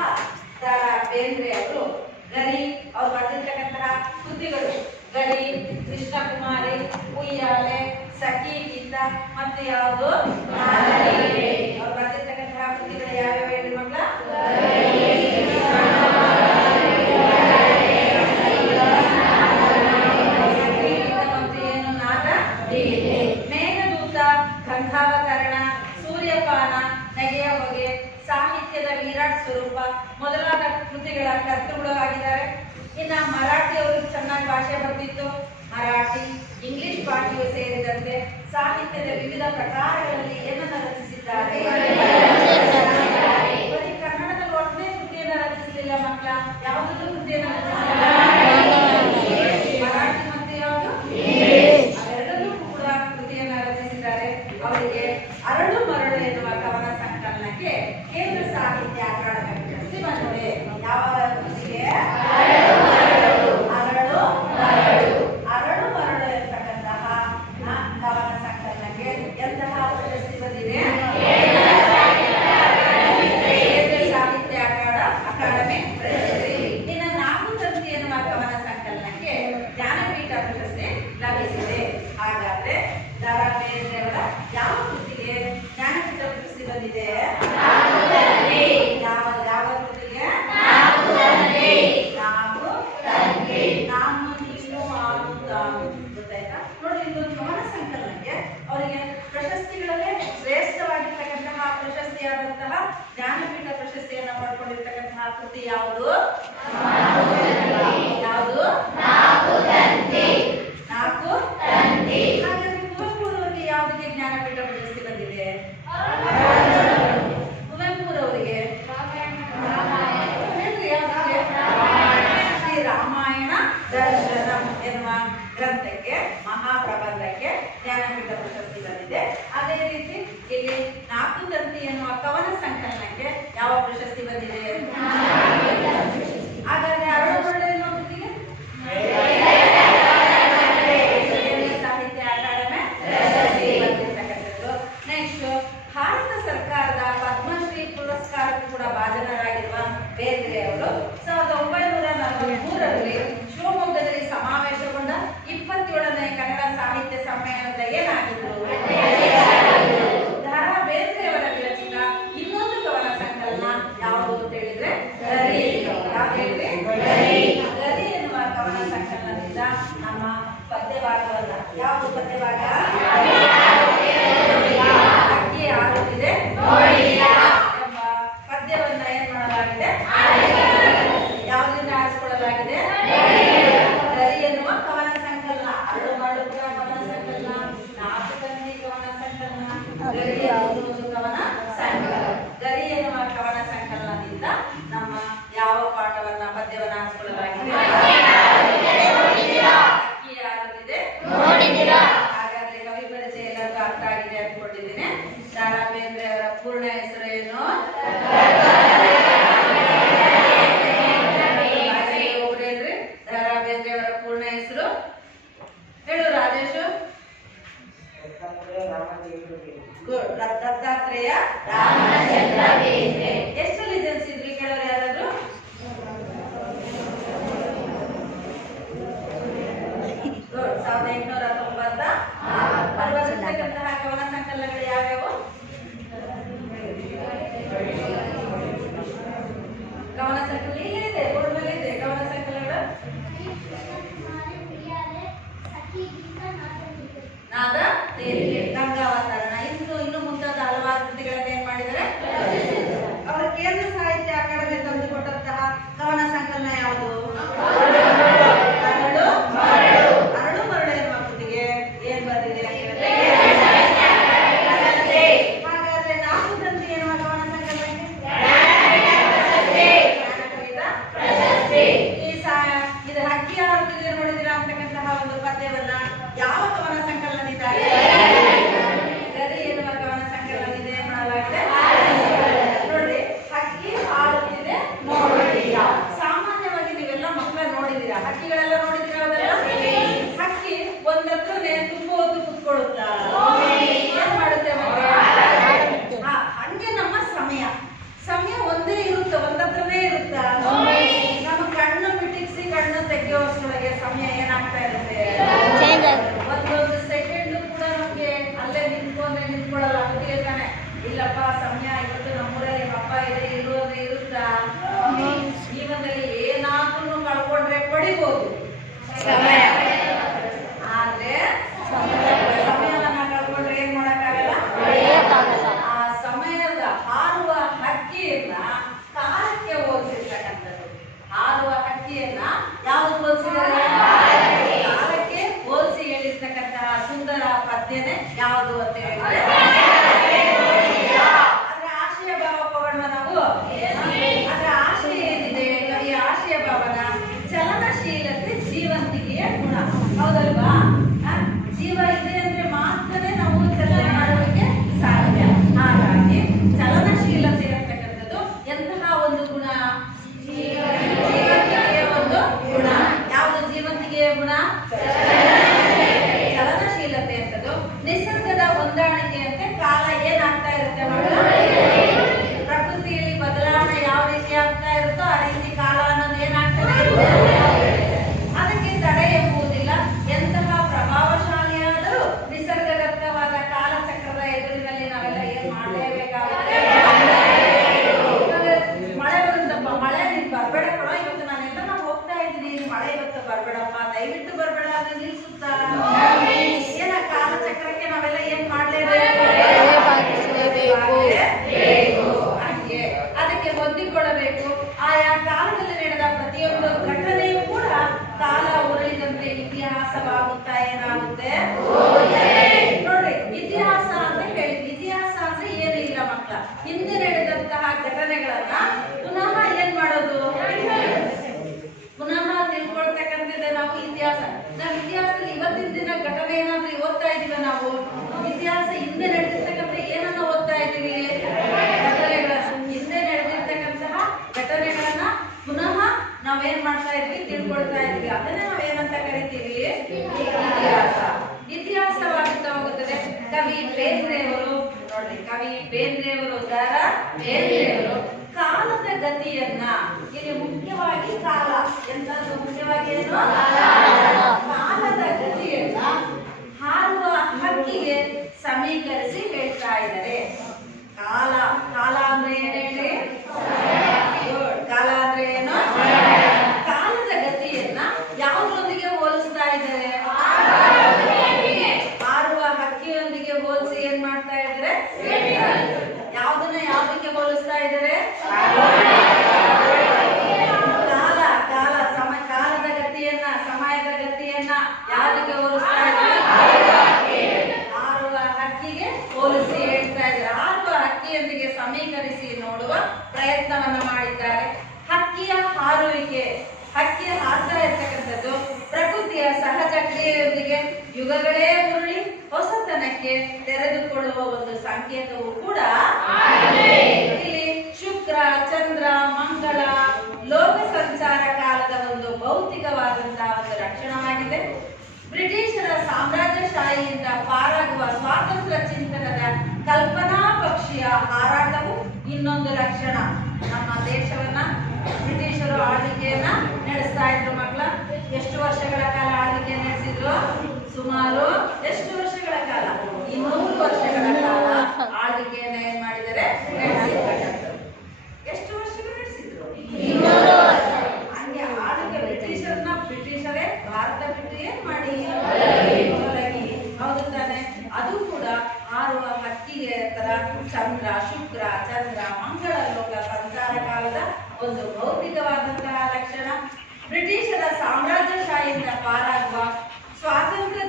ದ.ರಾ ಬೇಂದ್ರೆ ಅವರು ಗರಿ, ಅವ್ರು ಬರೆದಿರ್ತಕ್ಕಂತಹ ಕೃತಿಗಳು ಗರಿ, ಕೃಷ್ಣಕುಮಾರಿ, ಉಯ್ಯಾಲೆ, ಸಖಿ ಗೀತ ಮತ್ತು ಯಾವುದು ಅವ್ರು ಬರೆದಿರ್ತಕ್ಕಂತಹ ಕೃತಿಗಳು ಯಾವ್ಯಾವ ಹೇಳಿ ಮಕ್ಕಳ? ಮೇಘದೂತ, ಗಂಗಾವತರಣ, ಸೂರ್ಯಪಾನ, ನೆಗೆಯ ಹೊಗೆ, ಸಾಹಿತ್ಯದ ವಿರಾಟ್ ಸ್ವರೂಪ ಮೊದಲಾದ ಕೃತಿಗಳ ಕರ್ತೃಗಳು ಆಗಿದ್ದಾರೆ. ಇನ್ನು ಮರಾಠಿಯವರು ಚೆನ್ನಾಗಿ ಭಾಷೆ ಬರ್ತಿತ್ತು. ಮರಾಠಿ, ಇಂಗ್ಲಿಷ್ ಭಾಷೆಯು ಸೇರಿದಂತೆ ಸಾಹಿತ್ಯದ ವಿವಿಧ ಪ್ರಕಾರಗಳಲ್ಲಿ ಏನನ್ನು ರಚಿಸಿದ್ದಾರೆ? ಬರೀ ಕನ್ನಡದಲ್ಲಿ ಒಂದೇ ಕೃತಿಯನ್ನು ರಚಿಸಲಿಲ್ಲ ಮಕ್ಕಳ. ಯಾವುದಾದ್ರೂ ಕೃತಿಯನ್ನು ರಚಿಸಿಲ್ಲ. ಮರಾಠಿ ಮತ್ತು ಯಾವುದು? ಅವೆರಡನ್ನೂ ಕೂಡ ಕೃತಿಯನ್ನು ರಚಿಸಿದ್ದಾರೆ. ಅವರಿಗೆ ಅರಳು ಮರಳು ಎನ್ನುವ ಕವನ ಸಂಕಲನಕ್ಕೆ ಕೇಂದ್ರ ಸಾಹಿತ್ಯ ಅಕಾಡೆಮಿ ಪ್ರಶಸ್ತಿ ಬಂದಿದೆ. ಯಾವ ಕೃತಿಗೆ? ಅರಳು ಮರಳು ಎಂತಕ್ಕಂತಹ ಕವನ ಸಂಕಲನಕ್ಕೆ ಎಂತಹ ಪ್ರಶಸ್ತಿ ಬಂದಿದೆ? ಕೇಂದ್ರ ಸಾಹಿತ್ಯ ಅಕಾಡೆಮಿ ಪ್ರಶಸ್ತಿ. ಇನ್ನು ನಾಲ್ಕು ತಂತಿ ಎನ್ನುವ ಕವನ ಸಂಕಲನಕ್ಕೆ ಜ್ಞಾನಪೀಠ ಪ್ರಶಸ್ತಿ ಲಭಿಸಿದೆ. ಹಾಗಾದ್ರೆ ದ.ರಾ ಬೇಂದ್ರೆ ಅವರ ಯಾವ ಕೃತಿಗೆ ಜ್ಞಾನಪೀಠ ಪ್ರಶಸ್ತಿ ಬಂದಿದೆ? ಯಾವ ಕೃತಿಗೆ? ಗೊತ್ತಾಯ್ತಾ? ನೋಡಿ, ಇದೊಂದು ಕವನ ಸಂಕಲನಕ್ಕೆ ಅವರಿಗೆ ಪ್ರಶಸ್ತಿಗಳಲ್ಲೇ ಶ್ರೇಷ್ಠವಾಗಿರ್ತಕ್ಕಂತಹ ಪ್ರಶಸ್ತಿಯಾದಂತಹ ಜ್ಞಾನಪೀಠ ಪ್ರಶಸ್ತಿಯನ್ನ ಪಡ್ಕೊಂಡಿರ್ತಕ್ಕಂತಹ ಕೃತಿ ಯಾವುದು? ಯಾವುದು? ನಾಲ್ಕು ತಂತಿ. ಹಾಗಾದ್ರೆ ಕುವೆಂಪುರವರಿಗೆ ಯಾವುದಕ್ಕೆ ಜ್ಞಾನಪೀಠ ಪ್ರಶಸ್ತಿ ಬಂದಿದೆ? ಕುವೆಂಪುರವರಿಗೆ ಗ್ರಂಥಕ್ಕೆ ಮಹಾಪ್ರಬಂಧಕ್ಕೆ ಜ್ಞಾನಪೀಠ ಪ್ರಶಸ್ತಿ ಬಂದಿದೆ. ಅದೇ ರೀತಿ ಇಲ್ಲಿ 4 ತಂತಿ ಎನ್ನುವ ಕವನ ಸಂಕಲನಕ್ಕೆ ಯಾವ ಪ್ರಶಸ್ತಿ ಬಂದಿದೆ? ಹಾಗಾದ್ರೆ ಅರಳುಮರಳು ಎನ್ನುವ ಕೃತಿಗೆ ಸಾಹಿತ್ಯ ಅಕಾಡೆಮಿ ಪ್ರಶಸ್ತಿ ಬಂದಿರತಕ್ಕಂಥದ್ದು. ನೆಕ್ಸ್ಟ್ ಭಾರತ ಸರ್ಕಾರದ ಪದ್ಮಶ್ರೀ ಪುರಸ್ಕಾರಕ್ಕೂ ಕೂಡ ಭಾಜನರಾಗಿರುವ ಬೇಂದ್ರೆ ಅವರು 1943ರಲ್ಲಿ ಶಿವಮೊಗ್ಗದಲ್ಲಿ ಸಮಾವೇಶಗೊಂಡ 27ನೇ ಕನ್ನಡ ಸಾಹಿತ್ಯ ಸಮ್ಮೇಳನದ ಏನಾಗಿದ್ರು? ದ.ರಾ. ಬೇಂದ್ರೆಯವರ ವಿರಚಿತ ಇನ್ನೊಂದು ಕವನ ಸಂಕಲನ ಯಾವುದು ಅಂತ ಹೇಳಿದ್ರೆ ಗರಿ. ಗರಿ ಎನ್ನುವ ಕವನ ಸಂಕಲನದಿಂದ ನಮ್ಮ ಪದ್ಯಭಾಗವನ್ನ, ಯಾವುದು ಪದ್ಯಭಾಗ? ಅಕ್ಕಿ ಆಡುತ್ತಿದೆ ಎಂಬ ಪದ್ಯವನ್ನ ಏನ್ ಮಾಡಲಾಗಿದೆ? ಯಾವುದರಿಂದ ಆರಿಸಿಕೊಳ್ಳಲಾಗಿದೆ? ಗರಿ ಎನ್ನುವ ಕವನ ಸಂಕಲನ. ಅರಳುಮರಳು ಕವನ ಸಂಕಲನ, 4 ತಂತಿ ಕವನ ಸಂಕಲನ, ಗರಿ ಎನ್ನುವುದು ಕವನ ಸಂಕಲನ. ಗರಿ ಎನ್ನುವ ಕವನ ಸಂಕಲನದಿಂದ ನಮ್ಮ ಯಾವ ಪಾಠವನ್ನ ಪದ್ಯವನ್ನ ಆರಿಸಿಕೊಳ್ಳಲಾಗಿದೆ? ಅಕ್ಕಿ ಆಡುತ್ತಿದೆ. ಹಾಗಾದ್ರೆ ಕವಿ ಪರಿಚಯ ಎಲ್ಲರಿಗೂ ಅರ್ಥ ಆಗಿದೆ ಅನ್ಕೊಂಡಿದ್ದೀನಿ. ದ.ರಾ. ಬೇಂದ್ರೆ ಅವರ ಪೂರ್ಣ ಹೆಸರು ಏನು? ದ.ರಾ. ಬೇಂದ್ರೆ ಅವರ ಪೂರ್ಣ ಹೆಸರು ಹೇಳು ರಾಜೇಶು. ದತ್ತಾತ್ರೇಯ ರಾಮಚಂದ್ರ ಬೇಂದ್ರೆ. ಎಷ್ಟರಲ್ಲಿ ಜನಿಸಿದ್ರಿ ಕೇಳೋರು ಯಾರಾದ್ರು? ಗುಡ್. 1890. ಅವರು ಬರೆದಿರ್ತಕ್ಕಂತಹ ಕವನ ಸಂಕಲನಗಳು ಯಾವ್ಯಾವು? ಕವನ ಸಂಕಲನ ಇಲ್ಲೇ ಇದೆ, ಬೋರ್ಡ್ ಮೇಲೆ ಇದೆ. ಕವನ ಸಂಕಲನಗಳು ನಾದ ತೇರಿಗೆ, ಗಂಗಾವತರಣ, ಇನ್ನು ಮುಂತಾದ ಹಲವಾರು ಕೃತಿಗಳನ್ನು ಏನ್ ಮಾಡಿದ್ದಾರೆ? ಅವರ ಕೇಂದ್ರ ಸಾಹಿತ್ಯ ಅಕಾಡೆಮಿ ತಂದುಕೊಟ್ಟಂತಹ ಕವನ ಸಂಕಲನ ಯಾವುದು? ಅರಳುಮರಳು ಎಂಬ ಕೃತಿಗೆ ಏನ್ ಬಂದಿದೆ? ಹಾಗಾದ್ರೆ 4 ತಂತಿ ಎನ್ನುವ ಕವನ ಸಂಕಲನಕ್ಕೆ ಇದು ಹಕ್ಕಿ ಆಡುತ್ತಿದೆ ನೋಡಿದಿರಾ ಅಂತಕ್ಕಂತಹ ಒಂದು ಪದ್ಯವನ್ನ ಯಾವ ಕವನ ಸಂಕಲನದಿಂದ? ಗರಿ ಎನ್ನುವ ಕವನ ಸಂಕಲನದಿಂದ ಏನ್ ಮಾಡಲಾಗಿದೆ? ನೋಡಿ, ಹಕ್ಕಿ ಆಡುತ್ತಿದೆ ನೋಡಿದ್ದೀರಾ? ಸಾಮಾನ್ಯವಾಗಿ ನೀವೆಲ್ಲ ಮಕ್ಕಳ ನೋಡಿದ್ದೀರಾ, ಹಕ್ಕಿಗಳೆಲ್ಲ ನೋಡಿದ್ದೀರಾ? ಹೌದಲ್ಲ? ಹಕ್ಕಿ ಒಂದತ್ರನೇ ತುಂಬಾ ಹೊತ್ತು ಕುತ್ಕೊಳ್ಳುತ್ತಾ ಏನ್ ಮಾಡುತ್ತೆ ಮತ್ತೆ? ಹಂಗೆ ನಮ್ಮ ಸಮಯ ಒಂದೇ ಇರುತ್ತೆ, ಒಂದತ್ರನೇ ಇರುತ್ತಾ? ನಮ್ಮ ಕಣ್ಣು ಮಿಟಿಕ್ಸಿ ಕಣ್ಣು ತೆಗೆಯುವಷ್ಟರೊಳಗೆ ಸಮಯ ಏನಾಗ್ತಾ ಇರುತ್ತೆ? ಒಂದೊಂದು ಸೆಕೆಂಡ್ ಕೂಡ ನಮ್ಗೆ ಅಲ್ಲೇ ನಿಂತ್ಕೊಳ್ಳಲ್ಲ. ಗೊತ್ತಿಗೆ ತಾನೆ, ಇಲ್ಲಪ್ಪ ಸಮಯ ಇವತ್ತು ನಮ್ಮೂರಲ್ಲಿ ಹಬ್ಬ ಇದೆ ಇರು ಅಂದ್ರೆ ಇರುತ್ತಾ? ಜೀವನದಲ್ಲಿ ಏನಾದ್ರೂ ಕಳ್ಕೊಂಡ್ರೆ ಪಡಿಬಹುದು ಸಮಯ, ಆದ್ರೆ ಸಮಯವನ್ನ ಕಳ್ಕೊಂಡ್ರೆ ಏನ್ ಮಾಡಕ್ಕಾಗಲ್ಲ. ಆ ಸಮಯದ ಹಾರುವ ಹಕ್ಕಿಯನ್ನ ಕಾಲಕ್ಕೆ ಹೋಲಿಸಿರ್ತಕ್ಕಂಥದ್ದು. ಹಾರುವ ಹಕ್ಕಿಯನ್ನ ಯಾವ್ದು ಹೋಲಿಸಿದ್ದಾರೆ? ಕಾಲಕ್ಕೆ ಹೋಲಿಸಿ ಹೇಳಿರ್ತಕ್ಕಂತಹ ಸುಂದರ ಪದ್ಯನೇ ಯಾವುದು ಅಂತ ಹೇಳಿದ್ರೆ ಅದರ ಆಶಯ ಭಾವ ಪವನ. ನಾವು ಅದರ ಆಶಯ ಏನಿದೆ? ಈ ಆಶಯ ಭಾವನ ಚಲನಶೀಲತೆ ಜೀವಂತಿಕೆಯ ಗುಣ. ಹೌದಲ್ವಾ? ಜೀವ ಇದೆ ಅಂದ್ರೆ ಮಾತ್ರನೇ ನಾವು ಚಲನೆ ಮಾಡೋದಕ್ಕೆ ಸಾಧ್ಯ. ಹಾಗಾಗಿ ಚಲನಶೀಲತೆ ಅಂತಕ್ಕಂಥದ್ದು ಎಂತಹ ಒಂದು ಗುಣ? ಜೀವಂತಿಕೆಯ ಒಂದು ಗುಣ. ಯಾವುದು ಜೀವಂತಿಕೆಯ ಗುಣ? ಚಲನಶೀಲತೆ ಅಂತದ್ದು ನಿಸರ್ಗದ ಹೊಂದಾಣಿಕೆಯಂತೆ ಕಾಲ ಏನಾಗ್ತಾ ಇರುತ್ತೆ ಮಕ್ಕಳು? ಪ್ರಕೃತಿಯಲ್ಲಿ ಬದಲಾವಣೆ ಯಾವ ರೀತಿ ಆಗ್ತಾ ಇರುತ್ತೋ ಆ ರೀತಿ ಕಾಲ ಅನ್ನೋದು ಏನಾಗ್ತದೆ ಇರುತ್ತೆ. ಅದಕ್ಕೆ ತಡೆ ಎಂಬುವುದಿಲ್ಲ. ಎಂತಹ ಪ್ರಭಾವಶಾಲಿಯಾದರೂ ನಿಸರ್ಗದತ್ತವಾದ ಕಾಲಚಕ್ರದ ಎದುರಿನಲ್ಲಿ ನಾವೆಲ್ಲ ಏನ್ ಮಾಡಲೇಬೇಕಾಗುತ್ತೆ? ಮಳೆ ಬರುತ್ತಪ್ಪ, ಮಳೆ ನೀನ್ ಬರ್ಬೇಡ ಕೊಡೋ, ಇವತ್ತು ನಾನೆಲ್ಲ ಹೋಗ್ತಾ ಇದ್ದೀನಿ, ಮಳೆ ಇವತ್ತು ಬರ್ಬೇಡಪ್ಪ, ದಯವಿಟ್ಟು ಬರ್ಬೇಡ ಅಂದ್ರೆ ನಿಲ್ಸುತ್ತಾ? ಏನ ಕಾಲಚಕ್ರಕ್ಕೆ ನಾವೆಲ್ಲ ಏನ್ ಮಾಡ್ಲೇಬೇಕು? ಹಾಗೆ ಅದಕ್ಕೆ ಹೊಂದಿಕೊಳ್ಳಬೇಕು. ಆಯಾ ಕಾಲದಲ್ಲಿ ನಡೆದ ಪ್ರತಿಯೊಂದು ಘಟನೆಯೂ ಕೂಡ ಕಾಲ ಉರುಳಿದಂತೆ ಇತಿಹಾಸವಾಗುತ್ತಾ ಏನಾಗುತ್ತೆ? ನೋಡ್ರಿ, ಇತಿಹಾಸ ಅಂತ ಹೇಳಿ, ಇತಿಹಾಸ ಅಂದ್ರೆ ಏನು ಇಲ್ಲ ಮಕ್ಕಳ, ಹಿಂದೆ ನಡೆದಂತಹ ಘಟನೆಗಳನ್ನ ಪುನಃ ಏನ್ ಮಾಡೋದು? ಪುನಃ ತಿಳ್ಕೊಳ್ತಕ್ಕಂಥದ್ದೇ ನಾವು ಇತಿಹಾಸ. ನಾವು ಇತಿಹಾಸದಲ್ಲಿ ನಾವೇನ್ ಮಾಡ್ತಾ ಇದ್ವಿ, ತಿಳ್ಕೊಳ್ತಾ ಇದ್ವಿ. ಅದನ್ನ ನಾವೇನಂತ ಕರಿತೀವಿ, ಇತಿಹಾಸ. ಇತಿಹಾಸವಾಗುತ್ತಾ ಹೋಗುತ್ತದೆ. ಕವಿ ಬೇಂದ್ರೆಯವರು ನೋಡ್ರಿ, ಕವಿ ಬೇಂದ್ರೆಯವರು, ದರ ಬೇಂದ್ರೆಯವರು ಕಾಲದ ಗತಿಯನ್ನ, ಇಲ್ಲಿ ಮುಖ್ಯವಾಗಿ ಕಾಲ ಎಂತದ್ದು, ಮುಖ್ಯವಾಗಿ ಏನು, ಕಾಲದ ಗತಿಯನ್ನ ಹಾರುವ ಹಕ್ಕಿಗೆ ಸಮೀಕರಿಸಿ ಹೇಳ್ತಾ ಇದ್ದಾರೆ. ಕಾಲ, ಕಾಲ ಅಂದ್ರೆ ಏನ್ ಹೇಳಿ, ಕಾಲ ಅಂದ್ರೆ ಏನು, ಕಾಲದ ಗತಿಯನ್ನ ಯಾವುದರೊಂದಿಗೆ ಹೋಲಿಸ್ತಾ ಇದ್ದಾರೆ, ಹಾರುವ ಹಕ್ಕಿಯೊಂದಿಗೆ ಹೋಲಿಸಿ ಏನ್ ಮಾಡ್ತಾ ಇದ್ದಾರೆ, ಯಾವುದನ್ನ ಯಾವುದಕ್ಕೆ ಹೋಲಿಸ್ತಾ ಇದ್ದಾರೆ, ಕಾಲ, ಕಾಲ ಕಾಲದ ಗತಿಯನ್ನ, ಸಮಯದ ಗತಿಯನ್ನ ಯಾವುದಕ್ಕೆ ಹೋಲಿಸ್ತಾ ಇದ್ದಾರೆ, ಹಾರುವ ಹಕ್ಕಿಗೆ ಹೋಲಿಸಿ ಹೇಳ್ತಾ ಇದ್ದಾರೆ. ಹಾರುವ ಹಕ್ಕಿಯೊಂದಿಗೆ ಸಮೀಕರಿಸಿ ನೋಡುವ ಪ್ರಯತ್ನವನ್ನ ಮಾಡಿದ್ದಾರೆ. ಹಕ್ಕಿಯ ಹಾರುವಿಕೆ, ಹಕ್ಕಿ ಹಾರ್ತಾ ಇರ್ತಕ್ಕಂಥದ್ದು ಪ್ರಕೃತಿಯ ಸಹಜ ಕ್ರಿಯೆಯೊಂದಿಗೆ ಯುಗಗಳೇ ಉರುಳಿ ಹೊಸತನಕ್ಕೆ ತೆರೆದುಕೊಳ್ಳುವ ಒಂದು ಸಂಕೇತವೂ ಕೂಡ ಇಲ್ಲಿ ಶುಕ್ರ, ಚಂದ್ರ, ಮಂಗಳ, ಲೋಕ ಸಂಚಾರ ಕಾಲದ ಒಂದು ಭೌತಿಕವಾದಂತಹ ಒಂದು ಲಕ್ಷಣವಾಗಿದೆ. ಬ್ರಿಟಿಷರ ಸಾಮ್ರಾಜ್ಯಶಾಹಿಯಿಂದ ಪಾರಾಗುವ ಸ್ವಾತಂತ್ರ್ಯ ಚಿಂತನದ ಕಲ್ಪನಾ ಪಕ್ಷಿಯ ಹಾರಾಟವು ಇನ್ನೊಂದು ಲಕ್ಷಣ. ನಮ್ಮ ದೇಶವನ್ನ ಬ್ರಿಟಿಷರು ಆಳ್ವಿಕೆಯನ್ನ ನಡೆಸ್ತಾ ಇದ್ರು. ಮಕ್ಕಳ, ಎಷ್ಟು ವರ್ಷಗಳ ಕಾಲ ಆಳ್ವಿಕೆ ನಡೆಸಿದ್ರು? ಸುಮಾರು ಎಷ್ಟು ವರ್ಷಗಳ ಕಾಲ? 200 ವರ್ಷಗಳ ಕಾಲ ಆಳ್ವಿಕೆಯನ್ನ ಏನ್ ಮಾಡಿದರೆ ನಡೆಸಿರ್ತಕ್ಕಂಥದ್ದು. ಎಷ್ಟು ವರ್ಷಗಳು ನಡೆಸಿದ್ರು? 200 ವರ್ಷ. ಹಂಗೆ ಆಳ್ವಿಕೆ ಬ್ರಿಟಿಷರೇ ಭಾರತ ಬಿಟ್ಟು ಏನ್ ಮಾಡಿ ತೊಲಗಿ, ಹೌದು ತಾನೆ? ಅದು ಕೂಡ ಹಾರುವ ಹಕ್ಕಿಗೆ ತರ ಚಂದ್ರ, ಶುಕ್ರ, ಚಂದ್ರ, ಮಂಗಳ ಲೋಕ ಸಂಚಾರ ಕಾಲದ ಒಂದು ಭೌತಿಕವಾದಂತಹ ಲಕ್ಷಣ. ಬ್ರಿಟಿಷರ ಸಾಮ್ರಾಜ್ಯಶಾಹಿಯಿಂದ ಪಾರಾಗುವ ಸ್ವಾತಂತ್ರ್ಯ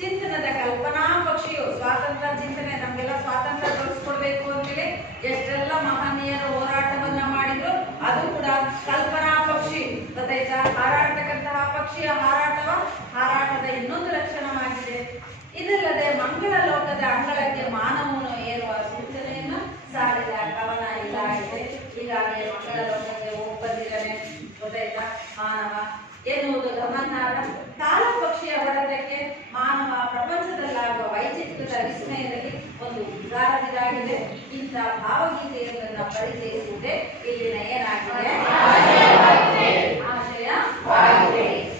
ಚಿಂತನದ ಕಲ್ಪನಾ ಪಕ್ಷಿಯು, ಸ್ವಾತಂತ್ರ್ಯ ಚಿಂತನೆ, ನಮ್ಗೆಲ್ಲ ಸ್ವಾತಂತ್ರ್ಯ ತೋರಿಸ್ಕೊಡ್ಬೇಕು ಅಂತೇಳಿ ಎಷ್ಟೆಲ್ಲ ಮಹನೀಯರು ಹೋರಾಟವನ್ನ ಮಾಡಿದ್ರು. ಅದು ಕೂಡ ಕಲ್ಪನಾ ಪಕ್ಷಿ, ಗೊತ್ತಾಯ್ತಾ? ಹಾರಾಡ್ತಕ್ಕಂತಹ ಪಕ್ಷಿಯ ಹಾರಾಟದ ಇನ್ನೊಂದು ಲಕ್ಷಣವಾಗಿದೆ. ಇದಲ್ಲದೆ ಮಂಗಳ ಲೋಕದ ಅಂಗಳಕ್ಕೆ ಮಾನವನು ಏರುವ ಸೂಚನೆಯನ್ನು ಸಾರಿದ ಕವನ ಇದಾಗಿದೆ. ಹೀಗಾಗಿ ಮಂಗಳ ಲೋಕಕ್ಕೆ ಹೋಗಿ ಬಂದಿದ್ದಾನೆ, ಗೊತ್ತಾಯ್ತಾ? ಮಾನವ ಎನ್ನುವುದು ಗಮನಾರ್ಹ. ಕಾಲ ಪಕ್ಷಿಯ ಹೊಡೆತಕ್ಕೆ ಮಾನವ ಪ್ರಪಂಚದಲ್ಲಾಗುವ ವೈಚಿತ್ರ್ಯದ ವಿಸ್ಮಯದಲ್ಲಿ ಒಂದು ಉದಾಹರಣೆಯಾಗಿದೆ. ಇಂಥ ಭಾವಗೀತೆಯೊಂದನ್ನು ಪರಿಚಯಿಸುವುದೇ ಇಲ್ಲಿನ ಏನಾಗಿದೆ, ಆಶಯವಾಗಿದೆ.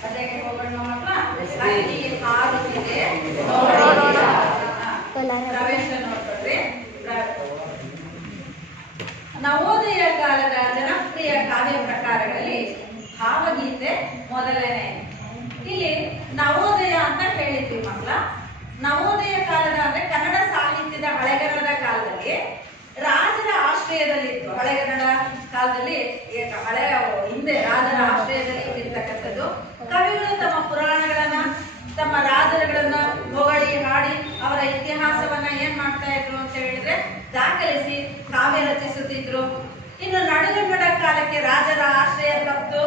ಅದಕ್ಕೆ ಹೋಗೋಣ ಮಕ್ಕಳ. ಹಕ್ಕಿ ಹಾರುತ್ತಿದೆ, ಪ್ರವೇಶ ನೋಡ್ಕೊಳ್ರಿ. ನವೋದಯ ಕಾಲದ ಜನಪ್ರಿಯ ಕಾವ್ಯ ಪ್ರಕಾರಗಳಲ್ಲಿ ಭಾವಗೀತೆ ಮೊದಲನೇ. ಇಲ್ಲಿ ನವೋದಯ ಅಂತ ಹೇಳಿದ್ವಿ ಮಕ್ಕಳ. ನವೋದಯ ಕಾಲದ ಅಂದ್ರೆ ಕನ್ನಡ ಸಾಹಿತ್ಯದ ಹಳೆಗನ್ನಡದ ಕಾಲದಲ್ಲಿ ರಾಜರ ಆಶ್ರಯದಲ್ಲಿತ್ತು. ಹಳೆಗನ್ನಡ ಕಾಲದಲ್ಲಿ ಹಿಂದೆ ರಾಜರ ಆಶ್ರಯದಲ್ಲಿ ಇರ್ತಕ್ಕಂಥದ್ದು. ಕವಿಗಳು ತಮ್ಮ ಪುರಾಣಗಳನ್ನ, ತಮ್ಮ ರಾಜರುಗಳನ್ನ ಹೊಗಳಿ ಹಾಡಿ ಅವರ ಇತಿಹಾಸವನ್ನ ಏನ್ ಮಾಡ್ತಾ ಇದ್ರು ಅಂತ ಹೇಳಿದ್ರೆ ದಾಖಲಿಸಿ ಕಾವ್ಯ ರಚಿಸುತ್ತಿದ್ರು. ಇನ್ನು ನಡುಗನ್ನಡ ಕಾಲಕ್ಕೆ ರಾಜರ ಆಶ್ರಯ ತಪ್ಪು.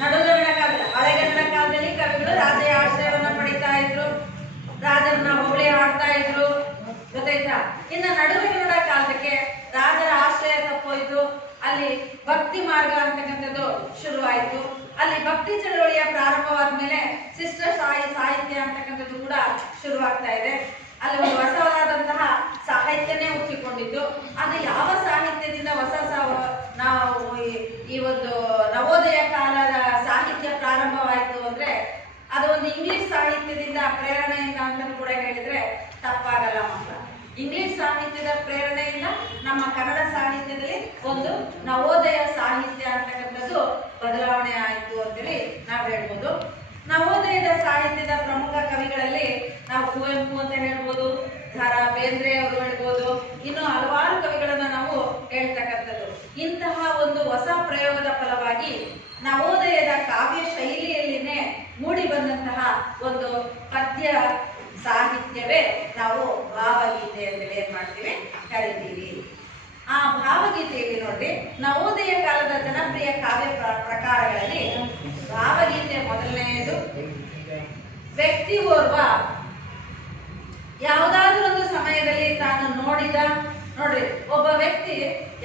ನಡುಗನ್ನಡ ಕಾಲದ ಹಳೆಗನ್ನಡ ಕಾಲದಲ್ಲಿ ಕವಿಗಳು ರಾಜರ ಆಶ್ರಯವನ್ನ ಪಡಿತಾ ಇದ್ರು, ರಾಜರನ್ನ ಹೊಗಳಿ ಹಾಡ್ತಾ ಇದ್ರು, ಗೊತ್ತಾಯ್ತಾ? ಇನ್ನು ನಡುಗನ್ನಡ ಕಾಲಕ್ಕೆ ರಾಜರ ಆಶ್ರಯ ತಪ್ಪೋಯ್ತು. ಅಲ್ಲಿ ಭಕ್ತಿ ಮಾರ್ಗ ಅಂತಕ್ಕಂಥದ್ದು ಶುರುವಾಯಿತು. ಅಲ್ಲಿ ಭಕ್ತಿ ಚಳವಳಿಯ ಪ್ರಾರಂಭವಾದ ಮೇಲೆ ಶಿಷ್ಟ ಸಾಹಿತ್ಯ ಅಂತಕ್ಕಂಥದ್ದು ಕೂಡ ಶುರುವಾಗ್ತಾ ಇದೆ. ಅಲ್ಲಿ ಒಂದು ಹೊಸದಾದಂತಹ ಸಾಹಿತ್ಯನೇ ಹುಟ್ಟಿಕೊಂಡಿದ್ದು. ಅದು ಯಾವ ಸಾಹಿತ್ಯದಿಂದ ನಾವು ಈ ಒಂದು ನವೋದಯ ಕಾಲದ ಸಾಹಿತ್ಯ ಪ್ರಾರಂಭವಾಯಿತು ಅಂದ್ರೆ ಅದು ಒಂದು ಇಂಗ್ಲಿಷ್ ಸಾಹಿತ್ಯದಿಂದ ಪ್ರೇರಣೆಯಿಂದ ಅಂತ ಕೂಡ ಹೇಳಿದ್ರೆ ತಪ್ಪಾಗಲ್ಲ ಮಕ್ಕಳ. ಇಂಗ್ಲಿಷ್ ಸಾಹಿತ್ಯದ ಪ್ರೇರಣೆಯಿಂದ ನಮ್ಮ ಕನ್ನಡ ಸಾಹಿತ್ಯದಲ್ಲಿ ಒಂದು ನವೋದಯ ಸಾಹಿತ್ಯ ಅಂತಕ್ಕಂಥದ್ದು ಬದಲಾವಣೆ ಆಯಿತು ಅಂತೇಳಿ ನಾವು ಹೇಳ್ಬೋದು. ನವೋದಯದ ಸಾಹಿತ್ಯದ ಪ್ರಮುಖ ಕವಿಗಳಲ್ಲಿ ನಾವು ಕುವೆಂಪು ಅಂತ ಹೇಳ್ಬೋದು, ದ ರಾ ಬೇಂದ್ರೆ ಅವರು ಹೇಳ್ಬೋದು, ಇನ್ನು ಹಲವಾರು ಕವಿಗಳನ್ನ ನಾವು ಹೇಳ್ತಕ್ಕಂಥದ್ದು. ಇಂತಹ ಒಂದು ಹೊಸ ಪ್ರಯೋಗದ ಫಲವಾಗಿ ನವೋದಯದ ಕಾವ್ಯ ಶೈಲಿಯಲ್ಲಿನೇ ಮೂಡಿ ಬಂದಂತಹ ಒಂದು ಪದ್ಯ ಸಾಹಿತ್ಯವೇ ನಾವು ಭಾವಗೀತೆ ಅಂತೇಳಿ ಏನ್ ಮಾಡ್ತೀವಿ, ಕರಿತೀವಿ. ಆ ಭಾವಗೀತೆಯಲ್ಲಿ ನೋಡ್ರಿ, ನವೋದಯ ಕಾಲದ ಜನಪ್ರಿಯ ಕಾವ್ಯ ಪ್ರಕಾರಗಳಲ್ಲಿ ಭಾವಗೀತೆ ಮೊದಲನೆಯದು. ವ್ಯಕ್ತಿ ಓರ್ವ ಯಾವುದಾದ್ರೂ ಒಂದು ಸಮಯದಲ್ಲಿ ತಾನು ನೋಡ್ರಿ, ಒಬ್ಬ ವ್ಯಕ್ತಿ